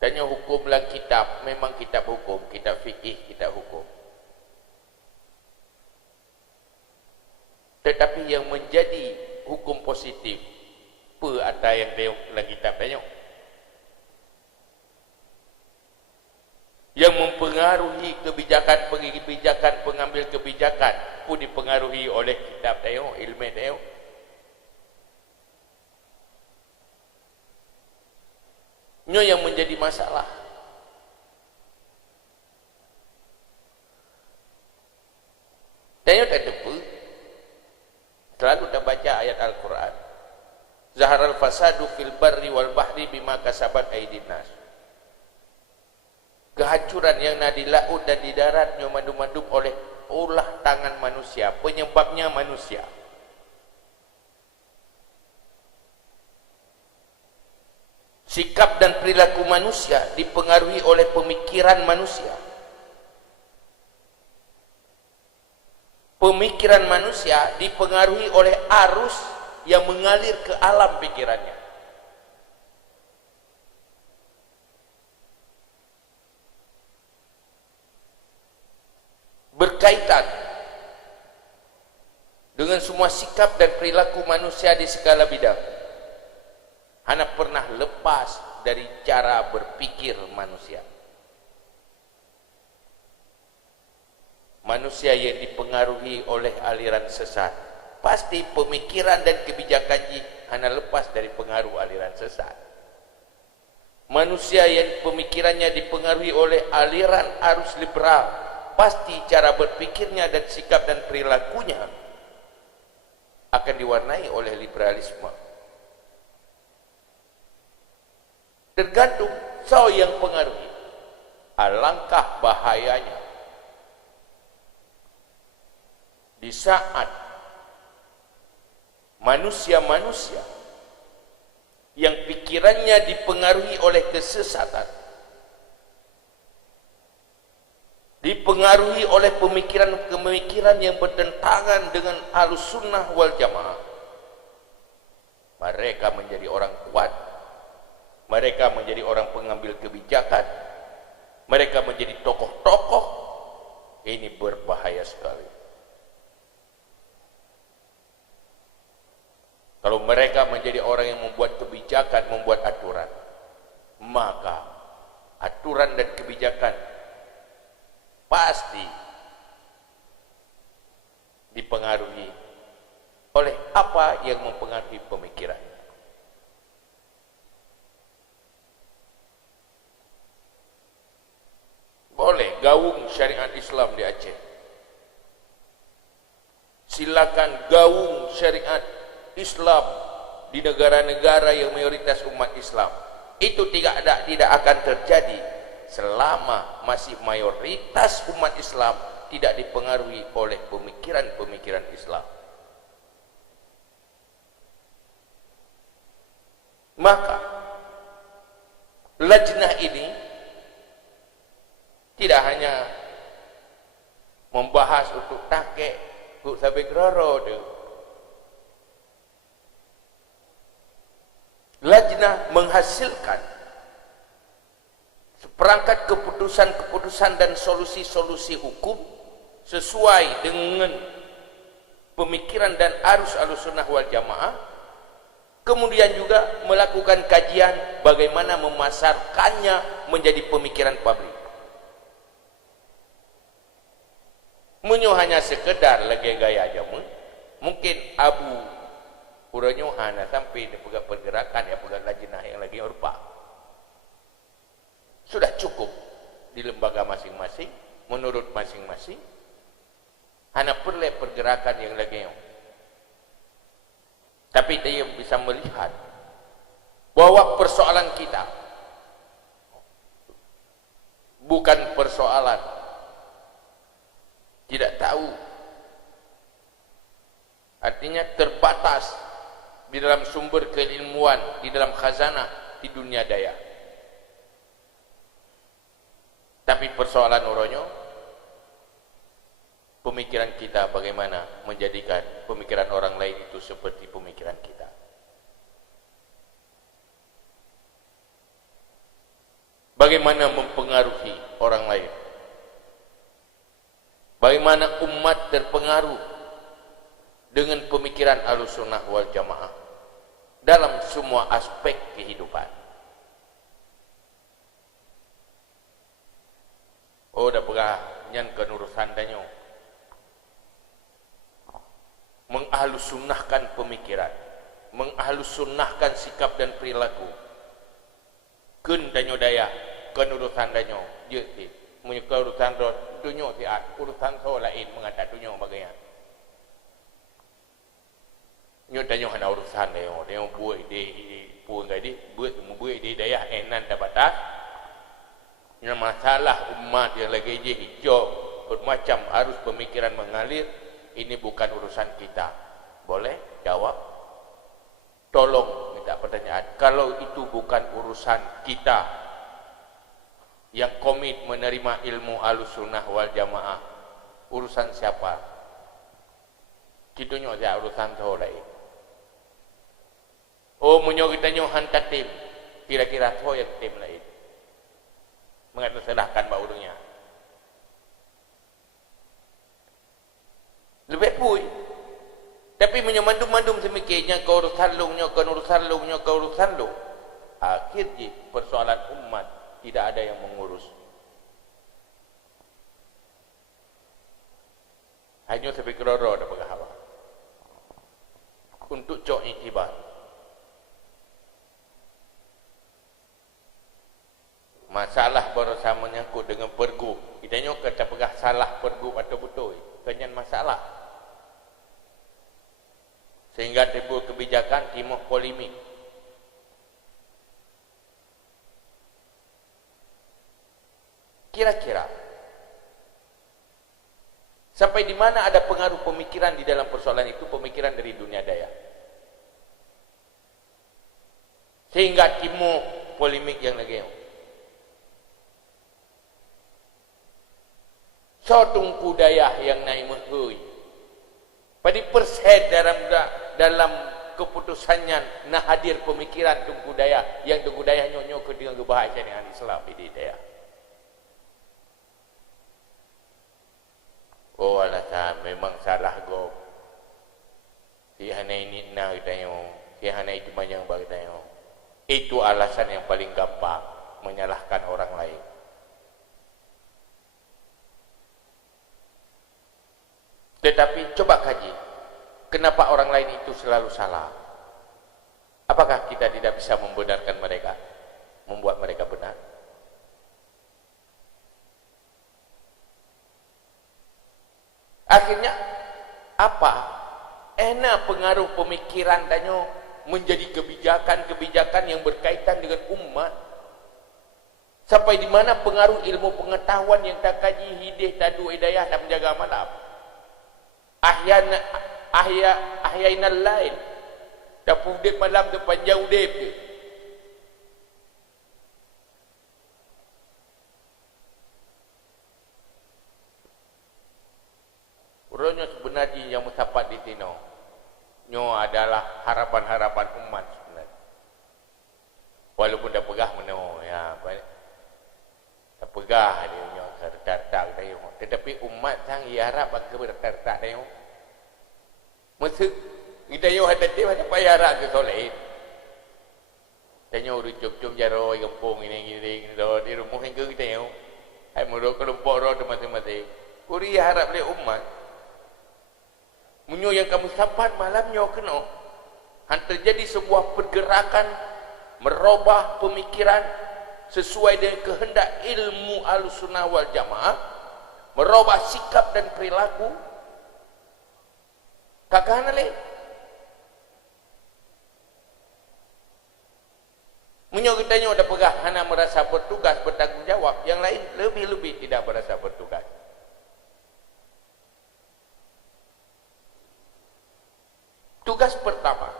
tanya hukumlah kitab, memang kitab hukum, kitab fikih, kitab hukum. Tetapi yang menjadi hukum positif, apa ada yang tengok dalam kitab tengok? Yang mempengaruhi kebijakan pengambil kebijakan pun dipengaruhi oleh kitab tengok, ilmu tengok. Ini yang menjadi masalah. Tengok tak tepu, selalu tak baca ayat Al-Quran. Zaharal fasadu fil barri wal bahri bima kasabat aydin nas. Kehancuran yang ada di laut dan di darat nyomandum-mandum oleh ulah tangan manusia, penyebabnya manusia. Sikap dan perilaku manusia dipengaruhi oleh pemikiran manusia. Pemikiran manusia dipengaruhi oleh arus yang mengalir ke alam pikirannya. Berkaitan dengan semua sikap dan perilaku manusia di segala bidang. Hana pernah lepas dari cara berpikir manusia. Manusia yang dipengaruhi oleh aliran sesat, pasti pemikiran dan kebijakannya hana lepas dari pengaruh aliran sesat. Manusia yang pemikirannya dipengaruhi oleh aliran arus liberal, pasti cara berpikirnya dan sikap dan perilakunya akan diwarnai oleh liberalisme. Tergantung siapa yang pengaruhi. Alangkah bahayanya di saat manusia-manusia yang pikirannya dipengaruhi oleh kesesatan, dipengaruhi oleh pemikiran-pemikiran yang bertentangan dengan Ahlus Sunnah wal Jamaah, mereka menjadi orang kuat. Mereka menjadi orang pengambil kebijakan. Mereka menjadi tokoh-tokoh. Ini berbahaya sekali. Kalau mereka menjadi orang yang membuat kebijakan, membuat aturan, maka aturan dan kebijakan pasti dipengaruhi oleh apa yang mempengaruhi pemikiran. Boleh gaung syariat Islam di Aceh. Silakan gaung syariat Islam di negara-negara yang mayoritas umat Islam. Itu tidak akan terjadi selama masih mayoritas umat Islam tidak dipengaruhi oleh pemikiran-pemikiran Islam. Maka lajnah ini Tapi kerara tu lajnah menghasilkan seperangkat keputusan-keputusan dan solusi-solusi hukum sesuai dengan pemikiran dan arus Ahlussunnah wal Jamaah. Kemudian juga melakukan kajian bagaimana memasarkannya menjadi pemikiran publik. Menyo hanya sekedar lagi gaya jamu, mungkin Abu Uranyohana sampai dia pegang pergerakan, dia pegang lajnah yang lagi urpa. Sudah cukup di lembaga masing-masing, menurut masing-masing. Hanya perlu pergerakan yang lagi. Tapi dia bisa melihat bahwa persoalan kita bukan persoalan tidak tahu, artinya terbatas di dalam sumber keilmuan, di dalam khazanah di dunia daya. Tapi persoalan oronyo, pemikiran kita bagaimana menjadikan pemikiran orang lain itu seperti pemikiran kita. Bagaimana mempengaruhi orang lain. Bagaimana umat terpengaruh dengan pemikiran Ahlussunnah wal Jamaah dalam semua aspek kehidupan. Oh, dah pernah nyankan urusan danyo. Mengahlussunnahkan pemikiran, mengahlussunnahkan sikap dan perilaku. Kun danyo daya, kun urusan danyo. Je ti, menyuka urusan dunyo ti urusan so lain mengatak dunyo bagaimana. Nyo tanyo hana urusan dia buat dia pun gadi buat dia daya enan dah batas. Yang masalah umat yang lagi je hijau bermacam arus pemikiran mengalir, ini bukan urusan kita. Boleh jawab? Tolong minta pertanyaan. Kalau itu bukan urusan kita yang komit menerima ilmu Ahlussunnah wal Jamaah, urusan siapa? Kita nyo dia urusan tahu lain. Oh, munyo kita nyo hantar tim. Kira-kira tahu yang tim lain. Mengatasnahkan baurnya. Lebih pui. Tapi menyemandum-mandum semikirnya kau urusan lungnya, kau urusan lungnya, kau urusan lung. Akhirnya persoalan umat tidak ada yang mengurus. Hanya sepikir roh ada penghawa. Untuk cok itibar. Masalah bersama menyangkut dengan pergub. Kita nyok kata pegah salah pergub atau betul. Kenyan masalah. Sehingga timbul kebijakan timbul polemik. Kira-kira sampai di mana ada pengaruh pemikiran di dalam persoalan itu, pemikiran dari dunia daya. Sehingga timbul polemik yang lagi. Sotungku daya yang naik menghui. Padi persen dalam keputusannya nak hadir pemikiran tungku daya yang tungku daya nyonyo ke dengan kebahagiaan yang Islam ini daya. Oh alasan memang salah go. Si hana ini nak tanya, si hana itu banyak bagi tanya. Itu alasan yang paling gampang menyalahkan orang lain. Tetapi coba kaji, kenapa orang lain itu selalu salah? Apakah kita tidak bisa membenarkan mereka, membuat mereka benar? Akhirnya apa? Enak pengaruh pemikiran danyo menjadi kebijakan-kebijakan yang berkaitan dengan umat. Sampai di mana pengaruh ilmu pengetahuan yang tak kaji hidih tadu hidayah dan menjaga malam. Ahyainal lain. Tapi udip malam tu panjang udip tu. Orangnya sebenarnya yang musafir harapan umat sebenarnya. Walaupun dah pegah meno ya, dah pegah dia punya tertak dia. Tetapi umat sang ia harap bagi bertertak dia. Mesti kita yo ada dia ada payah ke soleh. Tanya urut cum-cum jaro kampung ini di rumah hingga kita yo. Ai muro kelompok ro teman-teman. Kuri harap le umat. Munyo yang kamu sapat malamnya kena. Han terjadi sebuah pergerakan merubah pemikiran sesuai dengan kehendak ilmu Ahlussunnah wal Jamaah, merubah sikap dan perilaku. Kakana le. Munyo kita nyo dah pegah hana merasa bertugas bertanggungjawab, yang lain lebih-lebih tidak merasa bertugas. Tugas pertama,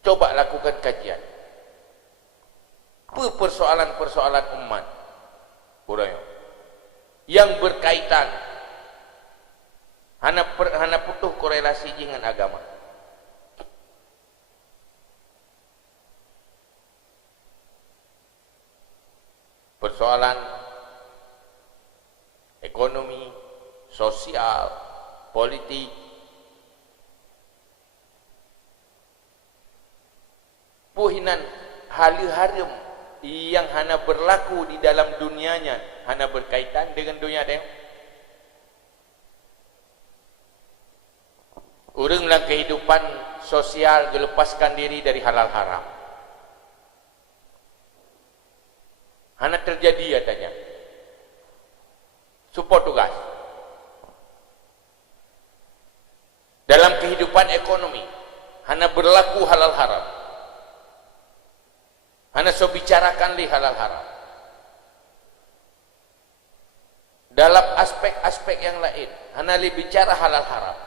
coba lakukan kajian persoalan-persoalan umat orang yang berkaitan hana putus korelasi dengan agama. Persoalan ekonomi, sosial, politik, puhinan hal-hal yang hana berlaku di dalam dunianya, hana berkaitan dengan dunia dia. Orang dalam kehidupan sosial melepaskan diri dari halal haram. Hana terjadi katanya. Support tugas. Dalam kehidupan ekonomi, hana berlaku halal haram. Hana so bicarakan li halal haram. Dalam aspek-aspek yang lain, hana li bicara halal haram.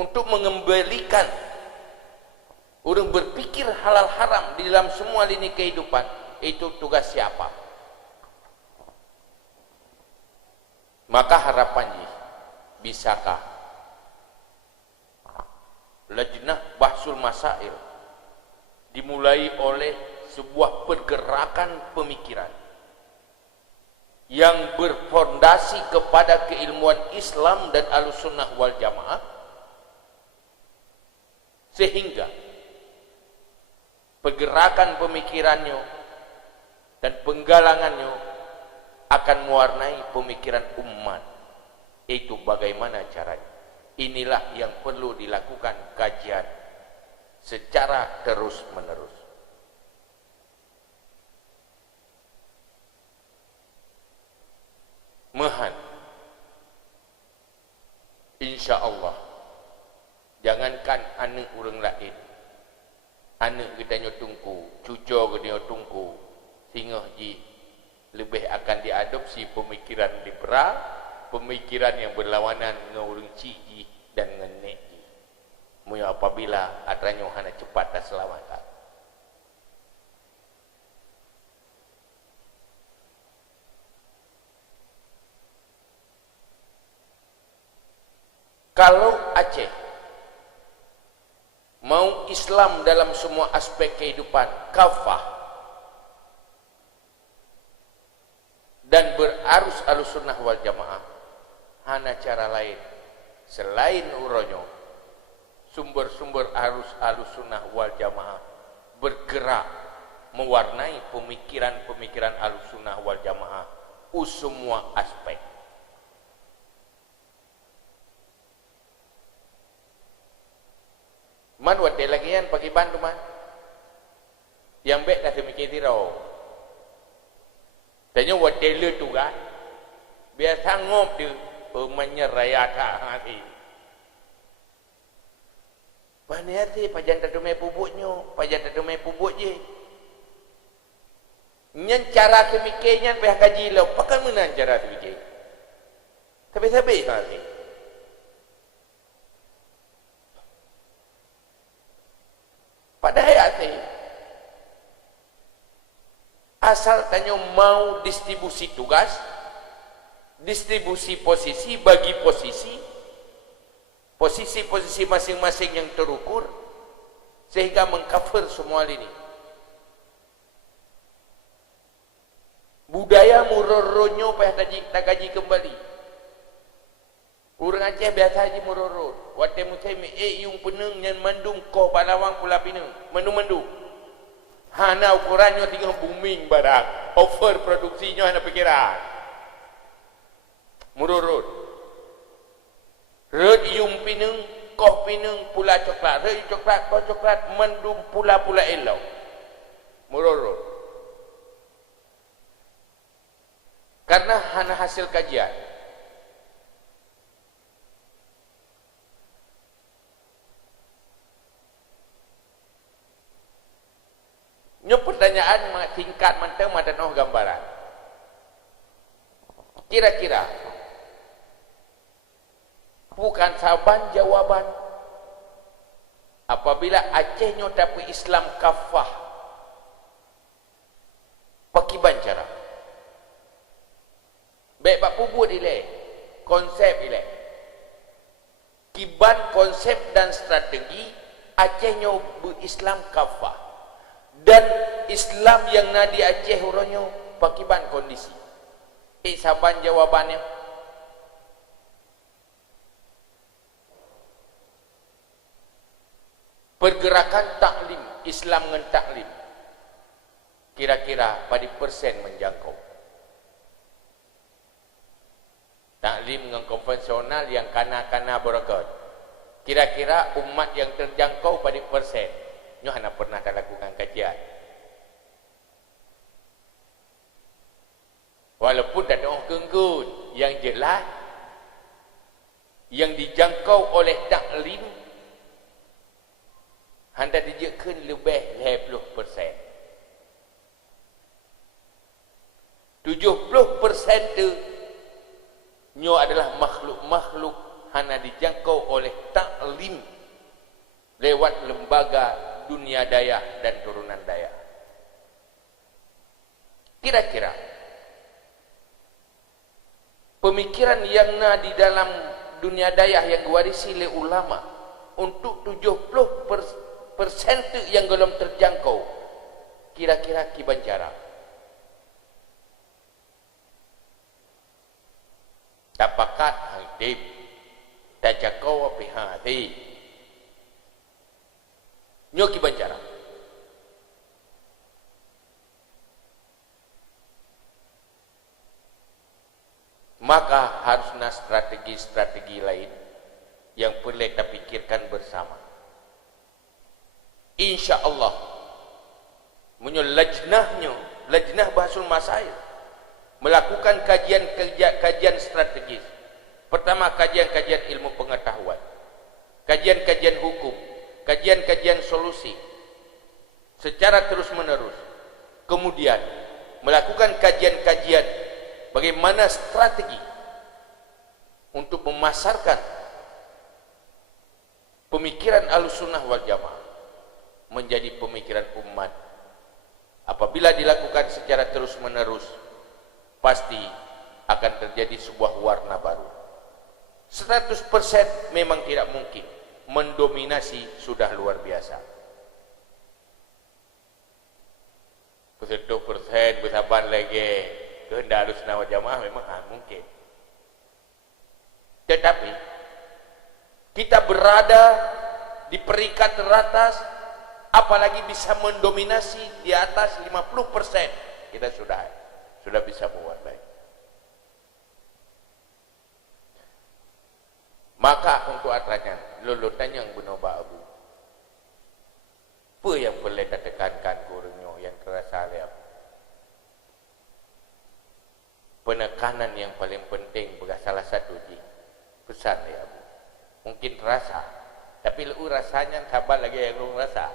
Untuk mengembalikan orang berpikir halal haram di dalam semua lini kehidupan, itu tugas siapa? Maka harapannya, bisakah Lajnah Bahsul Masail dimulai oleh sebuah pergerakan pemikiran yang berfondasi kepada keilmuan Islam dan Ahlussunnah wal Jamaah, sehingga pergerakan pemikirannya dan penggalangannya akan mewarnai pemikiran umat. Itu bagaimana caranya? Inilah yang perlu dilakukan kajian secara terus-menerus. Mahan, insya Allah, jangankan anak orang lain, anak kita nyotungku, cucu kita nyotungku, sehingga lebih akan diadopsi pemikiran liberal, pemikiran yang berlawanan dengan orang ciji dan dengan neki. Muya apabila adanya hana cepat dan selamatkan. Kalau Aceh mau Islam dalam semua aspek kehidupan kafah dan berarus Ahlussunnah wal Jamaah, hana cara lain selain uronyo sumber-sumber arus Ahlussunnah wal Jamaah bergerak mewarnai pemikiran-pemikiran Ahlussunnah wal Jamaah semua aspek. Man wate lagi yan pagi bantu man yang baik dah semikir tirau. Tanya buat dela tu kan, biar sanggup dia menyerayakan hati. Mana hati pajan tak domai pubuknya, pajan tak domai pubuk je. Nyan cara semikirnya biar kaji lo, pakai mana cara semikir? Tapi sabik hati. Pada hati. Asal tanya mau distribusi tugas, distribusi posisi, bagi posisi, posisi-posisi masing-masing yang terukur sehingga mengcover semua ini. Budaya murorronyo payah tak gaji kembali. Orang Aceh biasa haji murorron. Waktu mutai me yung peneng yang mandung ko balawang pula pineng. Mandung-mandung. Hana ukurannya tinggal booming barang. Over produksinya hana pikiran. Murorron. Red yung pineng, koh pineng pula coklat. Red coklat, koh coklat, mandung pula-pula elau. Murorron. Karena hana hasil kajian. Nyo pertanyaan singkat manteng madanoh gambaran. Kira-kira bukan saban jawaban apabila Aceh nyo tapi Islam kafah pakiban cara. Baik pak pubut ile konsep ile. Kiban konsep dan strategi Aceh nyo Islam kafah. Dan Islam yang nadi Aceh uronyo pakiban kondisi. Saban jawabannya. Pergerakan taklim, Islam dengan taklim. Kira-kira pada persen menjangkau. Taklim dengan konvensional yang kana-kana beragam. Kira-kira umat yang terjangkau pada persen. Nyo hana pernah lakukan kajian. Walaupun ada orang genggun yang jelas yang dijangkau oleh taklim hendak dijadikan lebih 70%. 70% tu nyo adalah makhluk-makhluk hana dijangkau oleh taklim lewat lembaga dunia daya dan turunan daya. Kira-kira pemikiran yang di dalam dunia daya yang diwarisi oleh ulama untuk 70% yang belum terjangkau, kira-kira kiban cara. Tapakat hadib tajangkau api hati. Nyoki bancara. Maka harusnya strategi-strategi lain yang perlu kita pikirkan bersama. Insya Allah, lajnah bahasul masail melakukan kajian strategis. Pertama, kajian ilmu pengetahuan, kajian hukum, kajian solusi secara terus menerus. Kemudian melakukan kajian bagaimana strategi untuk memasarkan pemikiran Ahlussunnah wal Jamaah menjadi pemikiran umat. Apabila dilakukan secara terus menerus, pasti akan terjadi sebuah warna baru. 100% memang tidak mungkin. Mendominasi sudah luar biasa. 100% bersabar lagi kehendak Ahlussunnah wal Jamaah memang mungkin. Tetapi kita berada di peringkat teratas, apalagi bisa mendominasi di atas 50%, kita sudah bisa mewarnai. Maka untuk atanya lulutannya yang benoba abu. Apa yang perlu kita tekankan gurunya yang terasa lihat? Penekanan yang paling penting bagi salah satu pesan ya abu. Mungkin terasa, tapi lu rasanya sabar lagi yang lu rasa.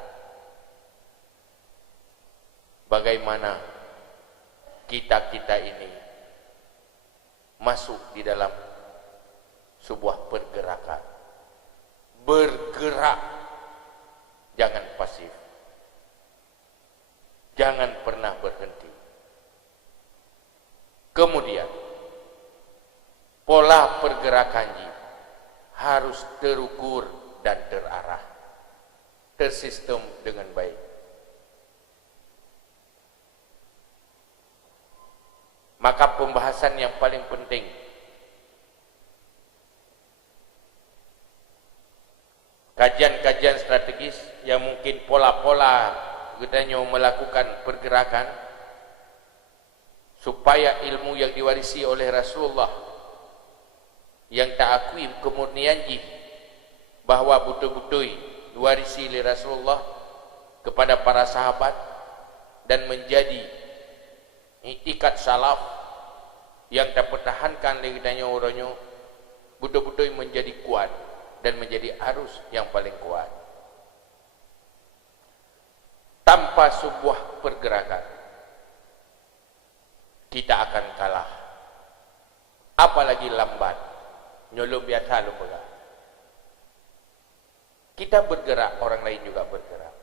Bagaimana kita ini masuk di dalam sebuah pergerakan, bergerak, jangan pasif, jangan pernah berhenti. Kemudian pola pergerakan harus terukur dan terarah, tersistem dengan baik. Maka pembahasan yang paling penting kajian-kajian strategis yang mungkin pola-pola katanya melakukan pergerakan supaya ilmu yang diwarisi oleh Rasulullah yang tak akui kemurnian bahawa betul-betul diwarisi oleh Rasulullah kepada para sahabat dan menjadi iktikad salaf yang dipertahankan oleh katanya orangnya betul-betul menjadi kuat dan menjadi arus yang paling kuat. Tanpa sebuah pergerakan kita akan kalah, apalagi lambat, nyolong biasa lu bergerak. Kita bergerak, orang lain juga bergerak.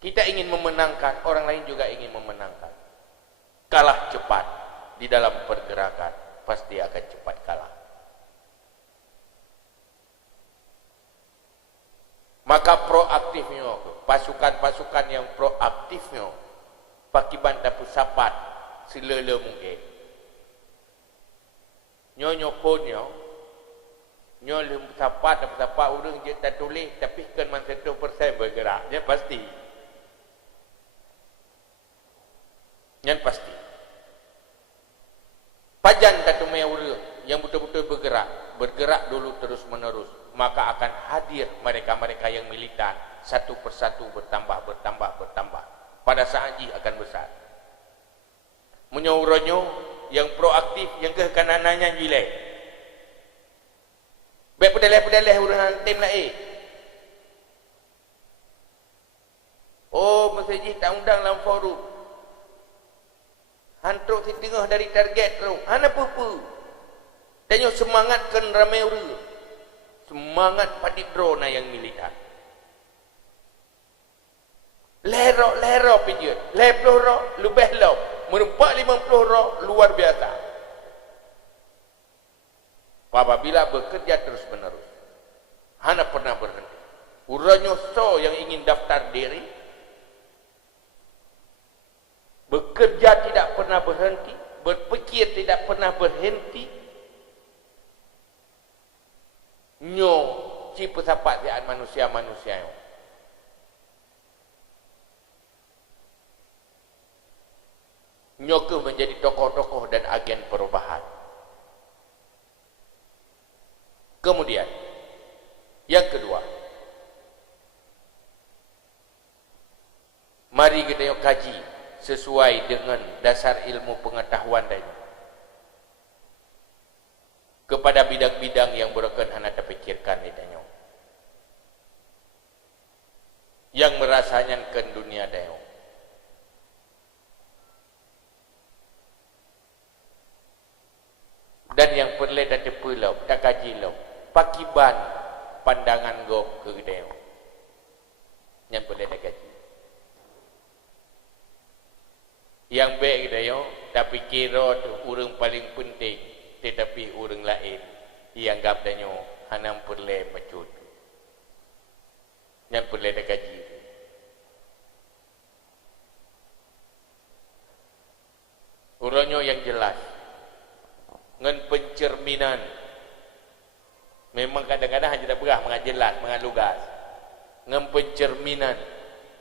Kita ingin memenangkan, orang lain juga ingin memenangkan. Kalah cepat di dalam pergerakan, pasti akan cepat kalah. Maka proaktifnya, pasukan-pasukan yang proaktifnya, pakiban dapat sapat selele mungkin. Nyo ponyo, nyo lem sapat urang je tak tulis tapi kan man 100% bergerak, dia pasti. Yang pasti. Pajan kata urang yang betul-betul bergerak dulu terus menerus, maka akan hadir mereka-mereka yang militan satu persatu bertambah. Pada saat ini akan besar. Menyuruhnya yang proaktif, yang ke kananannya jilai. Baik pedalih-pedalih orang tim lain. Oh, masjid tak undang dalam forum. Hantruk si tengah dari target tu. Hana apa-apa. Tanya semangatkan ramai orang. Semangat padik drona yang militan. Lero pijut. 50 roh, lebih loh. Merempak 50 roh, luar biasa. Apabila bekerja terus menerus, hana pernah berhenti. Uranya so yang ingin daftar diri, bekerja tidak pernah berhenti, berpikir tidak pernah berhenti. Nyo ci pesapat sian manusia-manusia yang nyoke menjadi tokoh-tokoh dan agen perubahan. Kemudian yang kedua, mari kita kaji sesuai dengan dasar ilmu pengetahuan tadi kepada bidang-bidang yang berkenaan anda pikirkan ditanya yang merasanya ke dunia dayo. Dan yang perlu dan terpulau, tak kaji lau, pakiban pandangan go ke dayo. Yang perlu dan kaji. Yang baik dayo, tapi kira tu orang paling penting, tetapi orang lain dianggap dayo hanam perlu macut. Yang perlu dan kaji. Orangnya yang jelas. Dengan pencerminan. Memang kadang-kadang hanya tak berah mengajelas, mengalugas. Dengan pencerminan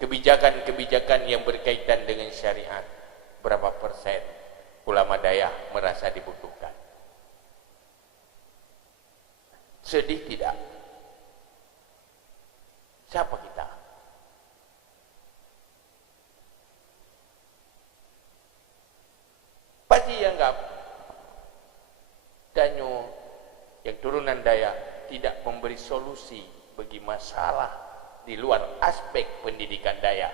kebijakan-kebijakan yang berkaitan dengan syariat. Berapa persen ulama daya merasa dibutuhkan? Sedih tidak? Siapa kita? Pasti anggap danyo yang turunan daya tidak memberi solusi bagi masalah di luar aspek pendidikan daya.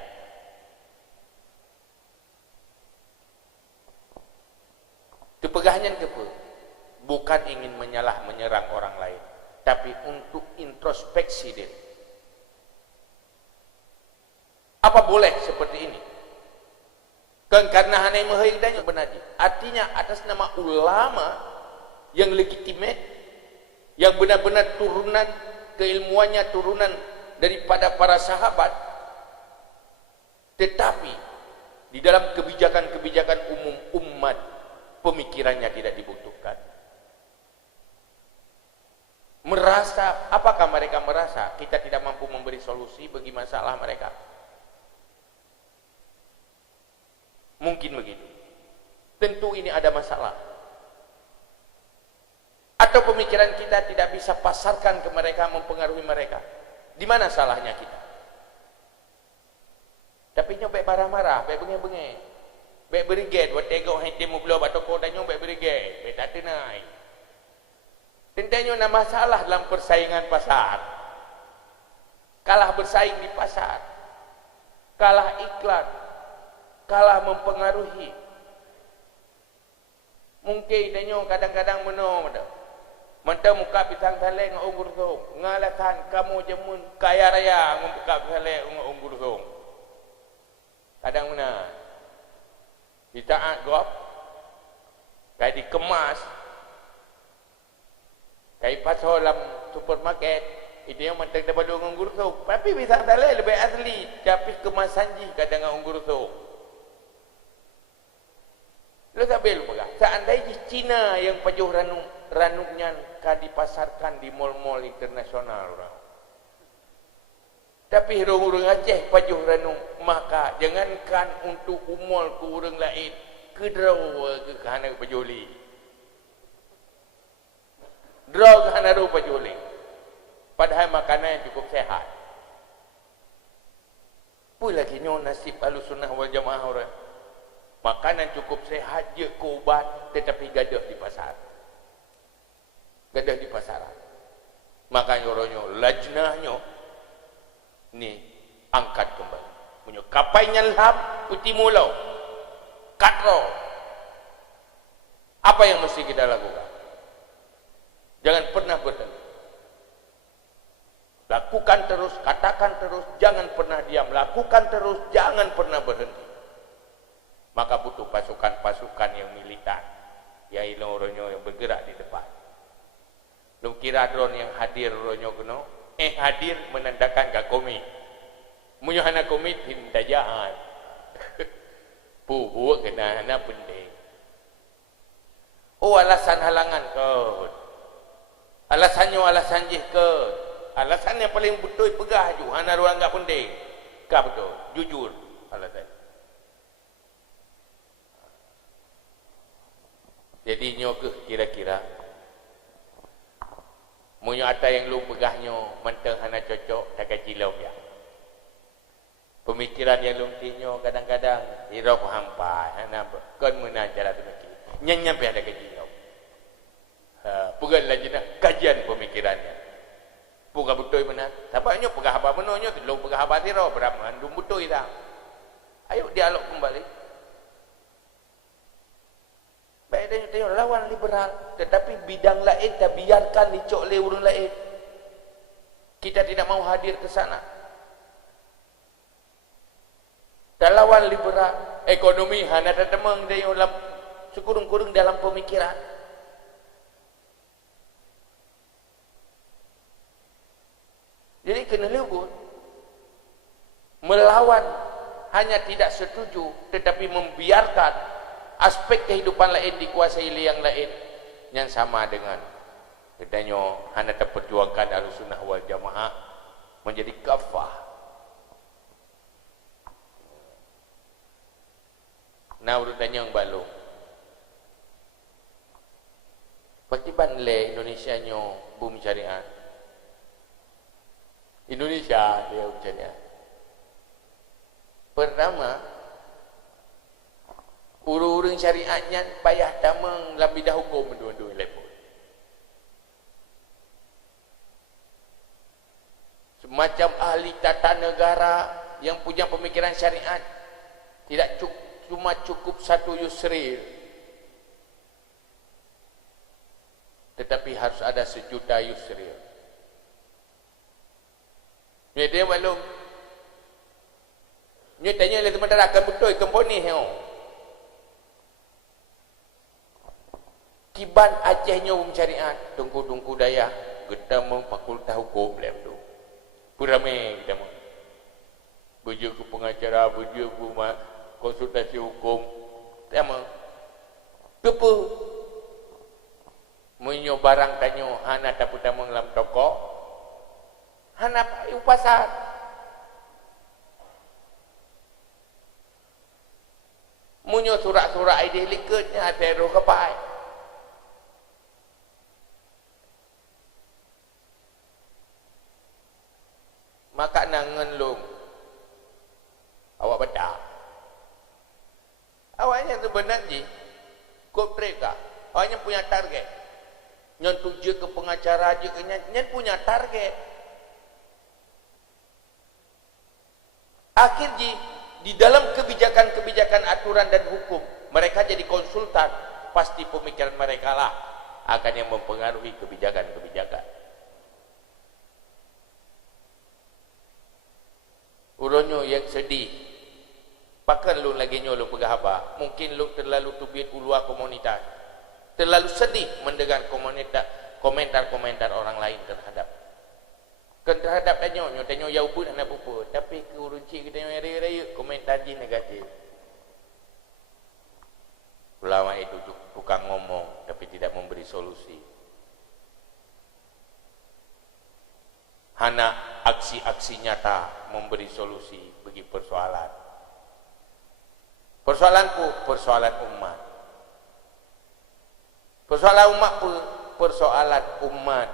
Kepegahnya kepe bukan ingin menyerang orang lain, tapi untuk introspeksi diri. Apa boleh seperti ini? Karena hanya menghidupnya benar. Artinya atas nama ulama yang legitimate, yang benar-benar turunan keilmuannya, turunan daripada para sahabat, tetapi di dalam kebijakan-kebijakan umum umat pemikirannya tidak dibutuhkan. Merasa, apakah mereka merasa kita tidak mampu memberi solusi bagi masalah mereka? Mungkin begitu. Tentu ini ada masalah. Atau pemikiran kita tidak bisa pasarkan ke mereka, mempengaruhi mereka. Di mana salahnya kita? Tapi nyobek marah-marah, baik bengeng-bengeng. Baik beriget, buat tengok hai temu belum atau kau tanya baik beriget, baik tak tenai. Tentangnya ada masalah dalam persaingan pasar. Kalah bersaing di pasar. Kalah iklan. Kalah mempengaruhi. Mungkin tanya kadang-kadang menong dah. Mentang muka pisang taleng ngak unggur song. Ngalatan kamu jemun kaya raya membuka pisang taleng ngak unggur song. Kadang mana? Ditaat gop. Kayak dikemas. Kayak pasal dalam supermarket. Itu yang mentang dapat unggur song. Tapi pisang taleng lebih asli. Tapi kemasan je kadang ngak unggur song. Lo tak boleh lupa. Seandainya Cina yang pajuh ranuknya dipasarkan di mal-mal internasional orang. Tapi orang-orang Aceh pajuh ranuk, maka jangankan untuk umol ke orang lain, kedraw ke kahana pajuli. Draw ke kahana pajuli. Padahal makanan yang cukup sehat. Apa lagi nyo nasib Ahlussunnah wal Jamaah orang? Makanan cukup sehat je ke ubat, tetapi gadah di pasar. Gadah di pasaran. Makanya orangnya lajnahnya ni angkat kembali. Punya kapainya lap putih mulau. Katro. Apa yang mesti kita lakukan? Jangan pernah berhenti. Lakukan terus, katakan terus, jangan pernah diam. Lakukan terus, jangan pernah berhenti. Maka butuh pasukan-pasukan yang militan, yaitu orangnya yang bergerak di depan. Lu kira drone yang hadir orangnya kena, hadir menandakan gak komit. Munyo hana komit hinta jahat. Pubuh kena hana penting. Oh alasan halangan ke? Alasannya alasan jih ke? Alasan yang paling betul pegah ju, hana ruang gak penting. Kah betul, jujur alasan. Jadi nyok kira-kira munyo ada yang lu pegahnya menteng hana cocok tak kacilau ya. Pemikiran yang lu tinyo kadang-kadang irau hampa hana kon meuna cara demikian. Nyanyam ada kacilau. Pugan lagi nak kajian pemikirannya. Puga betul benar. Sabaknya pegah apa menonyo tu lu pegah apa tiro beraman dum betul dah. Ayo dialog kembali. Baik dia lawan liberal, tetapi bidang lain dah biarkan dicok oleh orang lain. Kita tidak mau hadir ke sana. Dah lawan liberal, ekonomi hana tetemeng dia dalam sekurung-kurung dalam pemikiran. Jadi kena lebut. Melawan hanya tidak setuju, tetapi membiarkan aspek kehidupan lain dikuasai oleh yang lain yang sama dengan katanya hanya terperjuangkan Ahlussunnah wal Jamaah menjadi kafah. Nah urutannya yang balung Patiban le Indonesia nyo bumi syariat. Indonesia dia syariat. Pertama urung-urung syariatnya payah damang dalam bidang hukum dua-dua level. Semacam ahli tata negara yang punya pemikiran syariat tidak cuma cukup satu yusril, tetapi harus ada sejuta yusril. Dia walau ni tanya le teman akan betul komponi heo. Kiban Acehnya syariat, tungku-tungku daya kita mau fakultas hukum lem tu. Puramai kita mau. Bujuk ke pengacara, bujuk ke konsultasi hukum. Kita mau. Kepa. Menyo barang tanyo hana taputa menglam toko. Hana payu pasar. Munyo surat-surat ide likutnya teru kepai. Maka nangan lung. Awak bedak. Awaknya sebenarnya kontrak. Awaknya punya target. Nyon tuju ke pengacara je ke nyen punya target. Akhir di dalam kebijakan-kebijakan aturan dan hukum mereka jadi konsultan, pasti pemikiran mereka lah akan yang mempengaruhi kebijakan-kebijakan. Uronyo yang sedih, pakan lu lagi nyolo pegahaba, mungkin lu terlalu tubit ulua komunitas, terlalu sedih mendengar komentar-komentar orang lain terhadap tanyo yau pun anak pupu, tapi ke urunci kita yang raya-raya komentar je negatif. Ulama itu tukang ngomong tapi tidak memberi solusi. Hana aksi-aksi nyata memberi solusi bagi persoalan. Persoalanku persoalan umat. Persoalan umat persoalan umat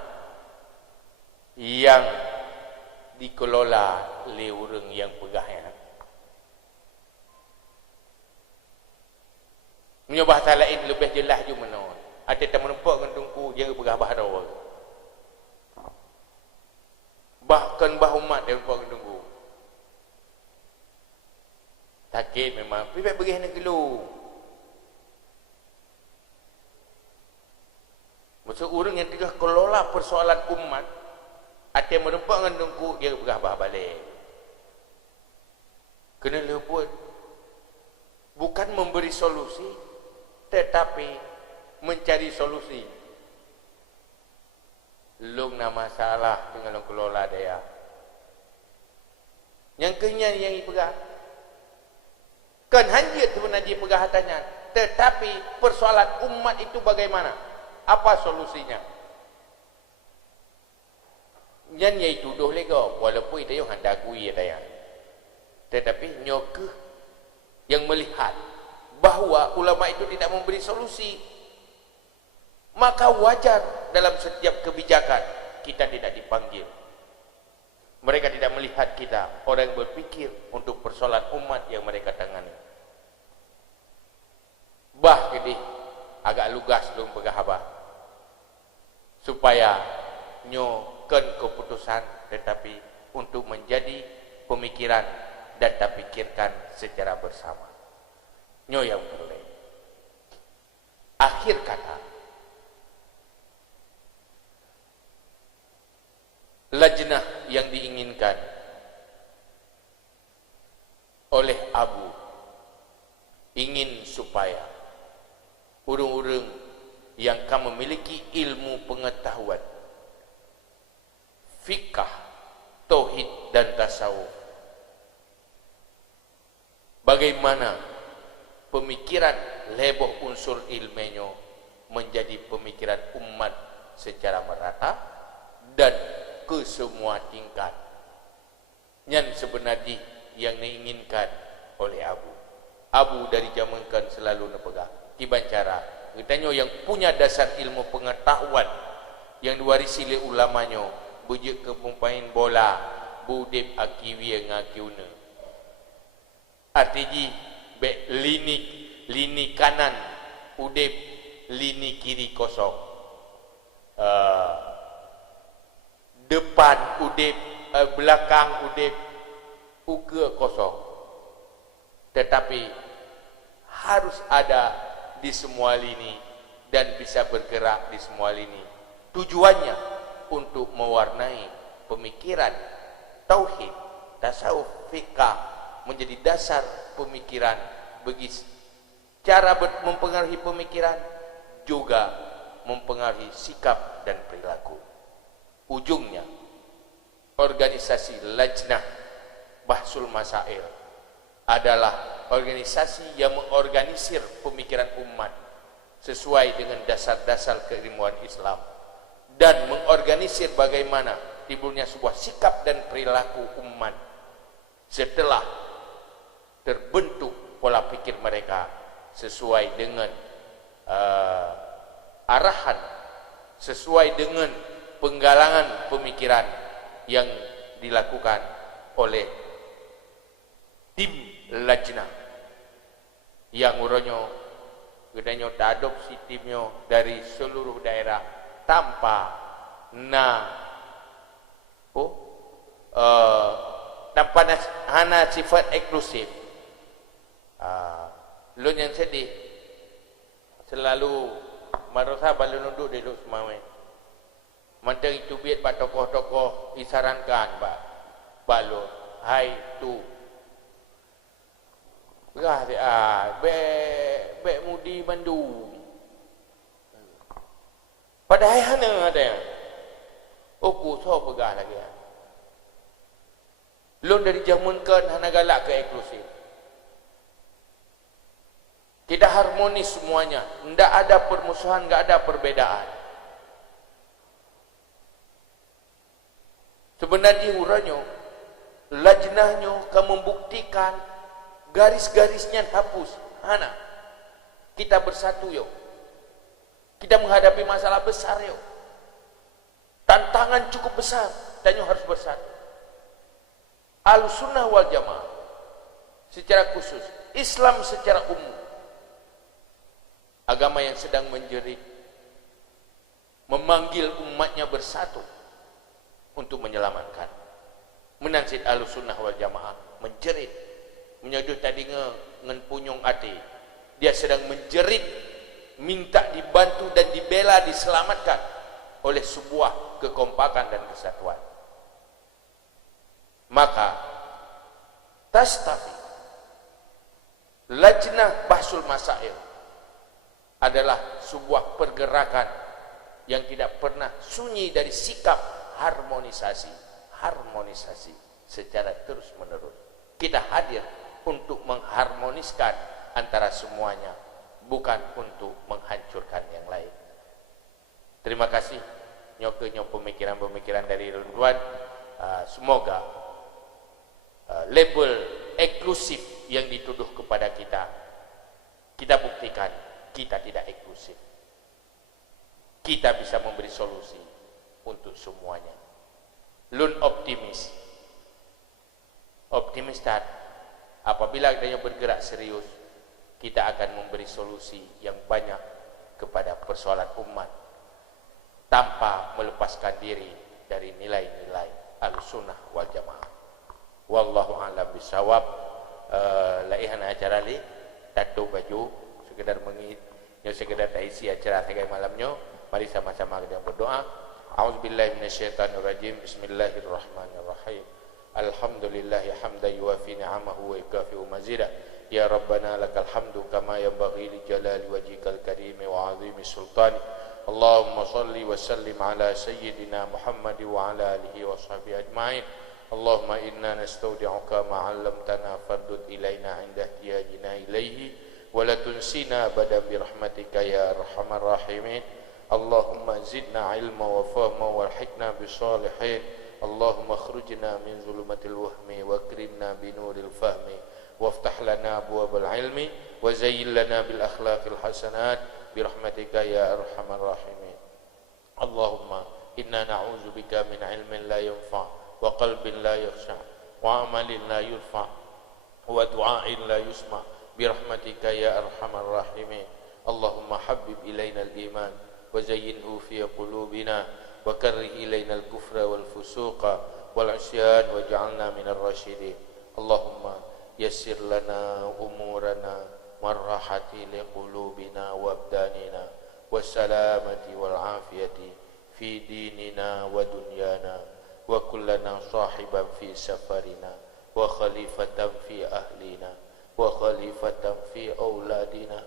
yang dikelola oleh orang yang pegahnya. Punya bahasa lain lebih jelas je menon. Ada tak menempuk kentungku dia pegah bahara. Bahkan bah umat dia menempuk kentungku. Sakit memang. Pergi pergi nak kelu. Maksud orang yang tengah kelola persoalan umat, ada yang merempak dengan dengku, dia bergabah balik. Kena luput. Bukan memberi solusi, tetapi mencari solusi. Long na masalah dengan long kelola dia. Yang kenyang yang ipegah. Kan hanjit sebenarnya pegah hatanya. Tetapi persoalan umat itu bagaimana? Apa solusinya? Nyan yai tuduh lego walaupun itu yang hendak kui ya. Tetapi nyoke yang melihat bahawa ulama itu tidak memberi solusi, maka wajar dalam setiap kebijakan kita tidak dipanggil. Mereka tidak melihat kita orang yang berpikir untuk persoalan umat yang mereka tangani. Bah jadi agak lugas belum pegahaba supaya nyokan keputusan tetapi untuk menjadi pemikiran dan tak pikirkan secara bersama. Nyo yang boleh. Akhir kata, lajnah yang diinginkan oleh Abu ingin supaya urung-urung yang akan memiliki ilmu pengetahuan fikah, tauhid dan tasawuf, bagaimana pemikiran leboh unsur ilmenyo menjadi pemikiran umat secara merata dan ke semua tingkat. Yang sebenarnya yang diinginkan oleh Abu. Abu dari zaman kan selalu nepegang kibancara katanya yang punya dasar ilmu pengetahuan yang diwarisi oleh ulamanya, bujuk ke pemain bola budip akiwi ngakiuna artinya be lini kanan udip, lini kiri kosong, depan udip, belakang udip, uke kosong. Tetapi harus ada di semua lini dan bisa bergerak di semua lini. Tujuannya untuk mewarnai pemikiran tauhid, tasawuf, fikah menjadi dasar pemikiran bagi cara mempengaruhi pemikiran juga mempengaruhi sikap dan perilaku. ujungnya organisasi Lajnah Bahsul Masail adalah organisasi yang mengorganisir pemikiran umat sesuai dengan dasar-dasar keilmuan Islam dan mengorganisir bagaimana timbulnya sebuah sikap dan perilaku umat setelah terbentuk pola pikir mereka sesuai dengan arahan, sesuai dengan penggalangan pemikiran yang dilakukan oleh tim Lajnah yang uronyo gedanya adopsi timnya dari seluruh daerah tanpa tanpa hana sifat eksklusif. Lu yang sedih selalu marosa balun duduk di duduk semawai. Mantang itu biat pak tokoh-tokoh disarankan pak balun hai tu begah dia be mudi Bandung padahal hana ada oku so begah lagi lun dari jamunkan hana galak ke eksklusif. Tidak harmonis semuanya, tidak ada permusuhan, tidak ada perbedaan. Sebenarnya uranya Lajnahnya akan membuktikan garis-garisnya hapus. Hana, kita bersatu yuk. Kita menghadapi masalah besar yuk. Tantangan cukup besar, dan harus bersatu. Ahlussunnah wal Jamaah secara khusus, Islam secara umum, agama yang sedang menjerit, memanggil umatnya bersatu untuk menyelamatkan. Menansid Ahlussunnah wal Jamaah menjerit, menyedut tadi ngen punyung hati. Dia sedang menjerit, minta dibantu dan dibela, diselamatkan oleh sebuah kekompakan dan kesatuan. Maka Tastafi Lajnah Bahsul Masail adalah sebuah pergerakan yang tidak pernah sunyi dari sikap harmonisasi secara terus menerus. Kita hadir untuk mengharmoniskan antara semuanya, bukan untuk menghancurkan yang lain. Terima kasih nyokenya pemikiran-pemikiran dari Ridwan. Semoga label eksklusif yang dituduh kepada kita buktikan kita tidak eksklusif. Kita bisa memberi solusi untuk semuanya. Lun optimis dan apabila kita bergerak serius, kita akan memberi solusi yang banyak kepada persoalan umat tanpa melepaskan diri dari nilai-nilai Ahlussunnah wal Jamaah. Wallahu a'lam bishawab. Laihan acara li tato baju sekedar sekedar isi acara sebagai malamnya. Mari sama-sama kita berdoa. A'udzubillahi minasyaitonirrajim. Bismillahirrahmanirrahim. Alhamdulillahi hamdan yuwafi ni'amahu wa yukafi'u mazidah. Ya Rabbana lakal hamdu kama yanbaghi li jalali wajhikal karim wa 'azimi sultani. Allahumma salli wa sallim ala sayyidina Muhammad wa ala alihi wa sahbihi ajma'in. Allahumma inna nastaudi'uka ma 'allamtana fardud ilaina 'inda ihtiyajina ilaihi wa la tunsina abada bi rahmatika ya arhamar rahimin. Allahumma zidna ilma wa fahma warhikna bisalihin. Allahumma akhrujna min zulumatil wahmi wa akrimna bi nuril fahmi waftah lana abwabal ilmi wa zayyin lana bil akhlaqil hasanat bi rahmatika ya arhamar rahimin. Allahumma inna na'udzubika min ilmin la yanfa' wa qalbin la yakhsha' wa amalin la yurfa' wa du'ain la yusma' bi rahmatika ya arhamar rahimin. Allahumma habbib ilaina al-iman wa zayyinhu fi qulubina wa karrih ilaina al-kufra wal fusuqa wal 'isyan waj'alna minar rasyidin. Allahumma yassir lana umurana marrahati liqulubina wa abdanina wassalamati wal afiyati fi dinina wa dunyana wa kullana sahiban fi safarina wa khalifatan fi ahlina wa khalifatan fi auladina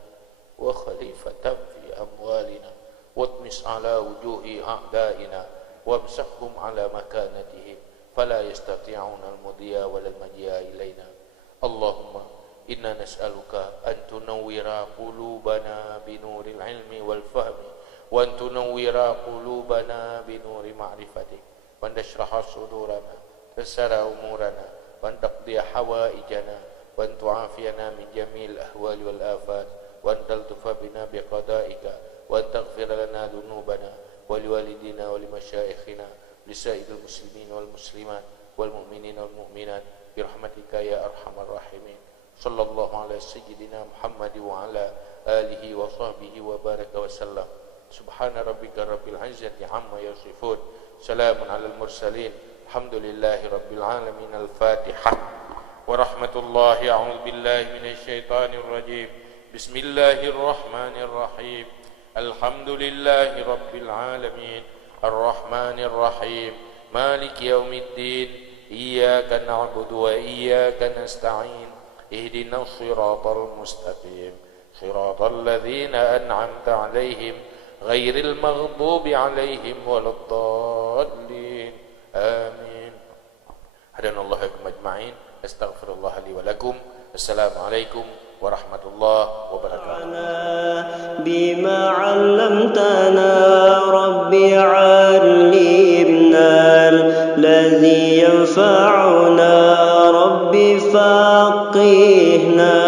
wa khalifatan fi amwalina watmis ala wujuhi a'daina وامسخهم على مكانتهم فلا يستطيعون المضي ولا المجيء إلينا. اللهم إنا نسألك أن تنور قلوبنا بنور العلم والفهم، وأن تنور قلوبنا بنور معرفتك، وأن تشرح صدورنا، تسر أمورنا، وأن تقضي حوائجنا، وأن تعافينا من جميع الأهوال والآفات، وأن تلطف بنا بقضائك، وأن تغفر لنا ذنوبنا ولوالدينا ولمشايخنا لسائر المسلمين والمسلمات والمؤمنين والمؤمنات برحمتك يا أرحم الراحمين. صلى الله على سيدنا محمد وعلى آله وصحبه وبارك وسلم. سبحان ربك رب العزة عما يصفون، سلام على المرسلين، الحمد لله رب العالمين. الفاتحة. ورحمة الله. أعوذ بالله من الشيطان الرجيم. بسم الله الرحمن الرحيم. الحمد لله رب العالمين الرحمن الرحيم مالك يوم الدين إياك نعبد وإياك نستعين اهدنا الصراط المستقيم صراط الذين أنعمت عليهم غير المغضوب عليهم ولا الضالين آمين. هدانا الله بكم أجمعين. أستغفر الله لي ولكم. السلام عليكم ورحمة الله وبركاته. بما علمتنا ربي علمنا الذي ينفعنا ربي فقهنا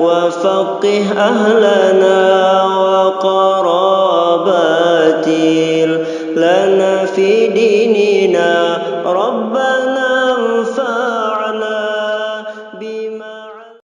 وفقه أهلنا وقراباتي لنا في ديننا ربنا انفعنا بما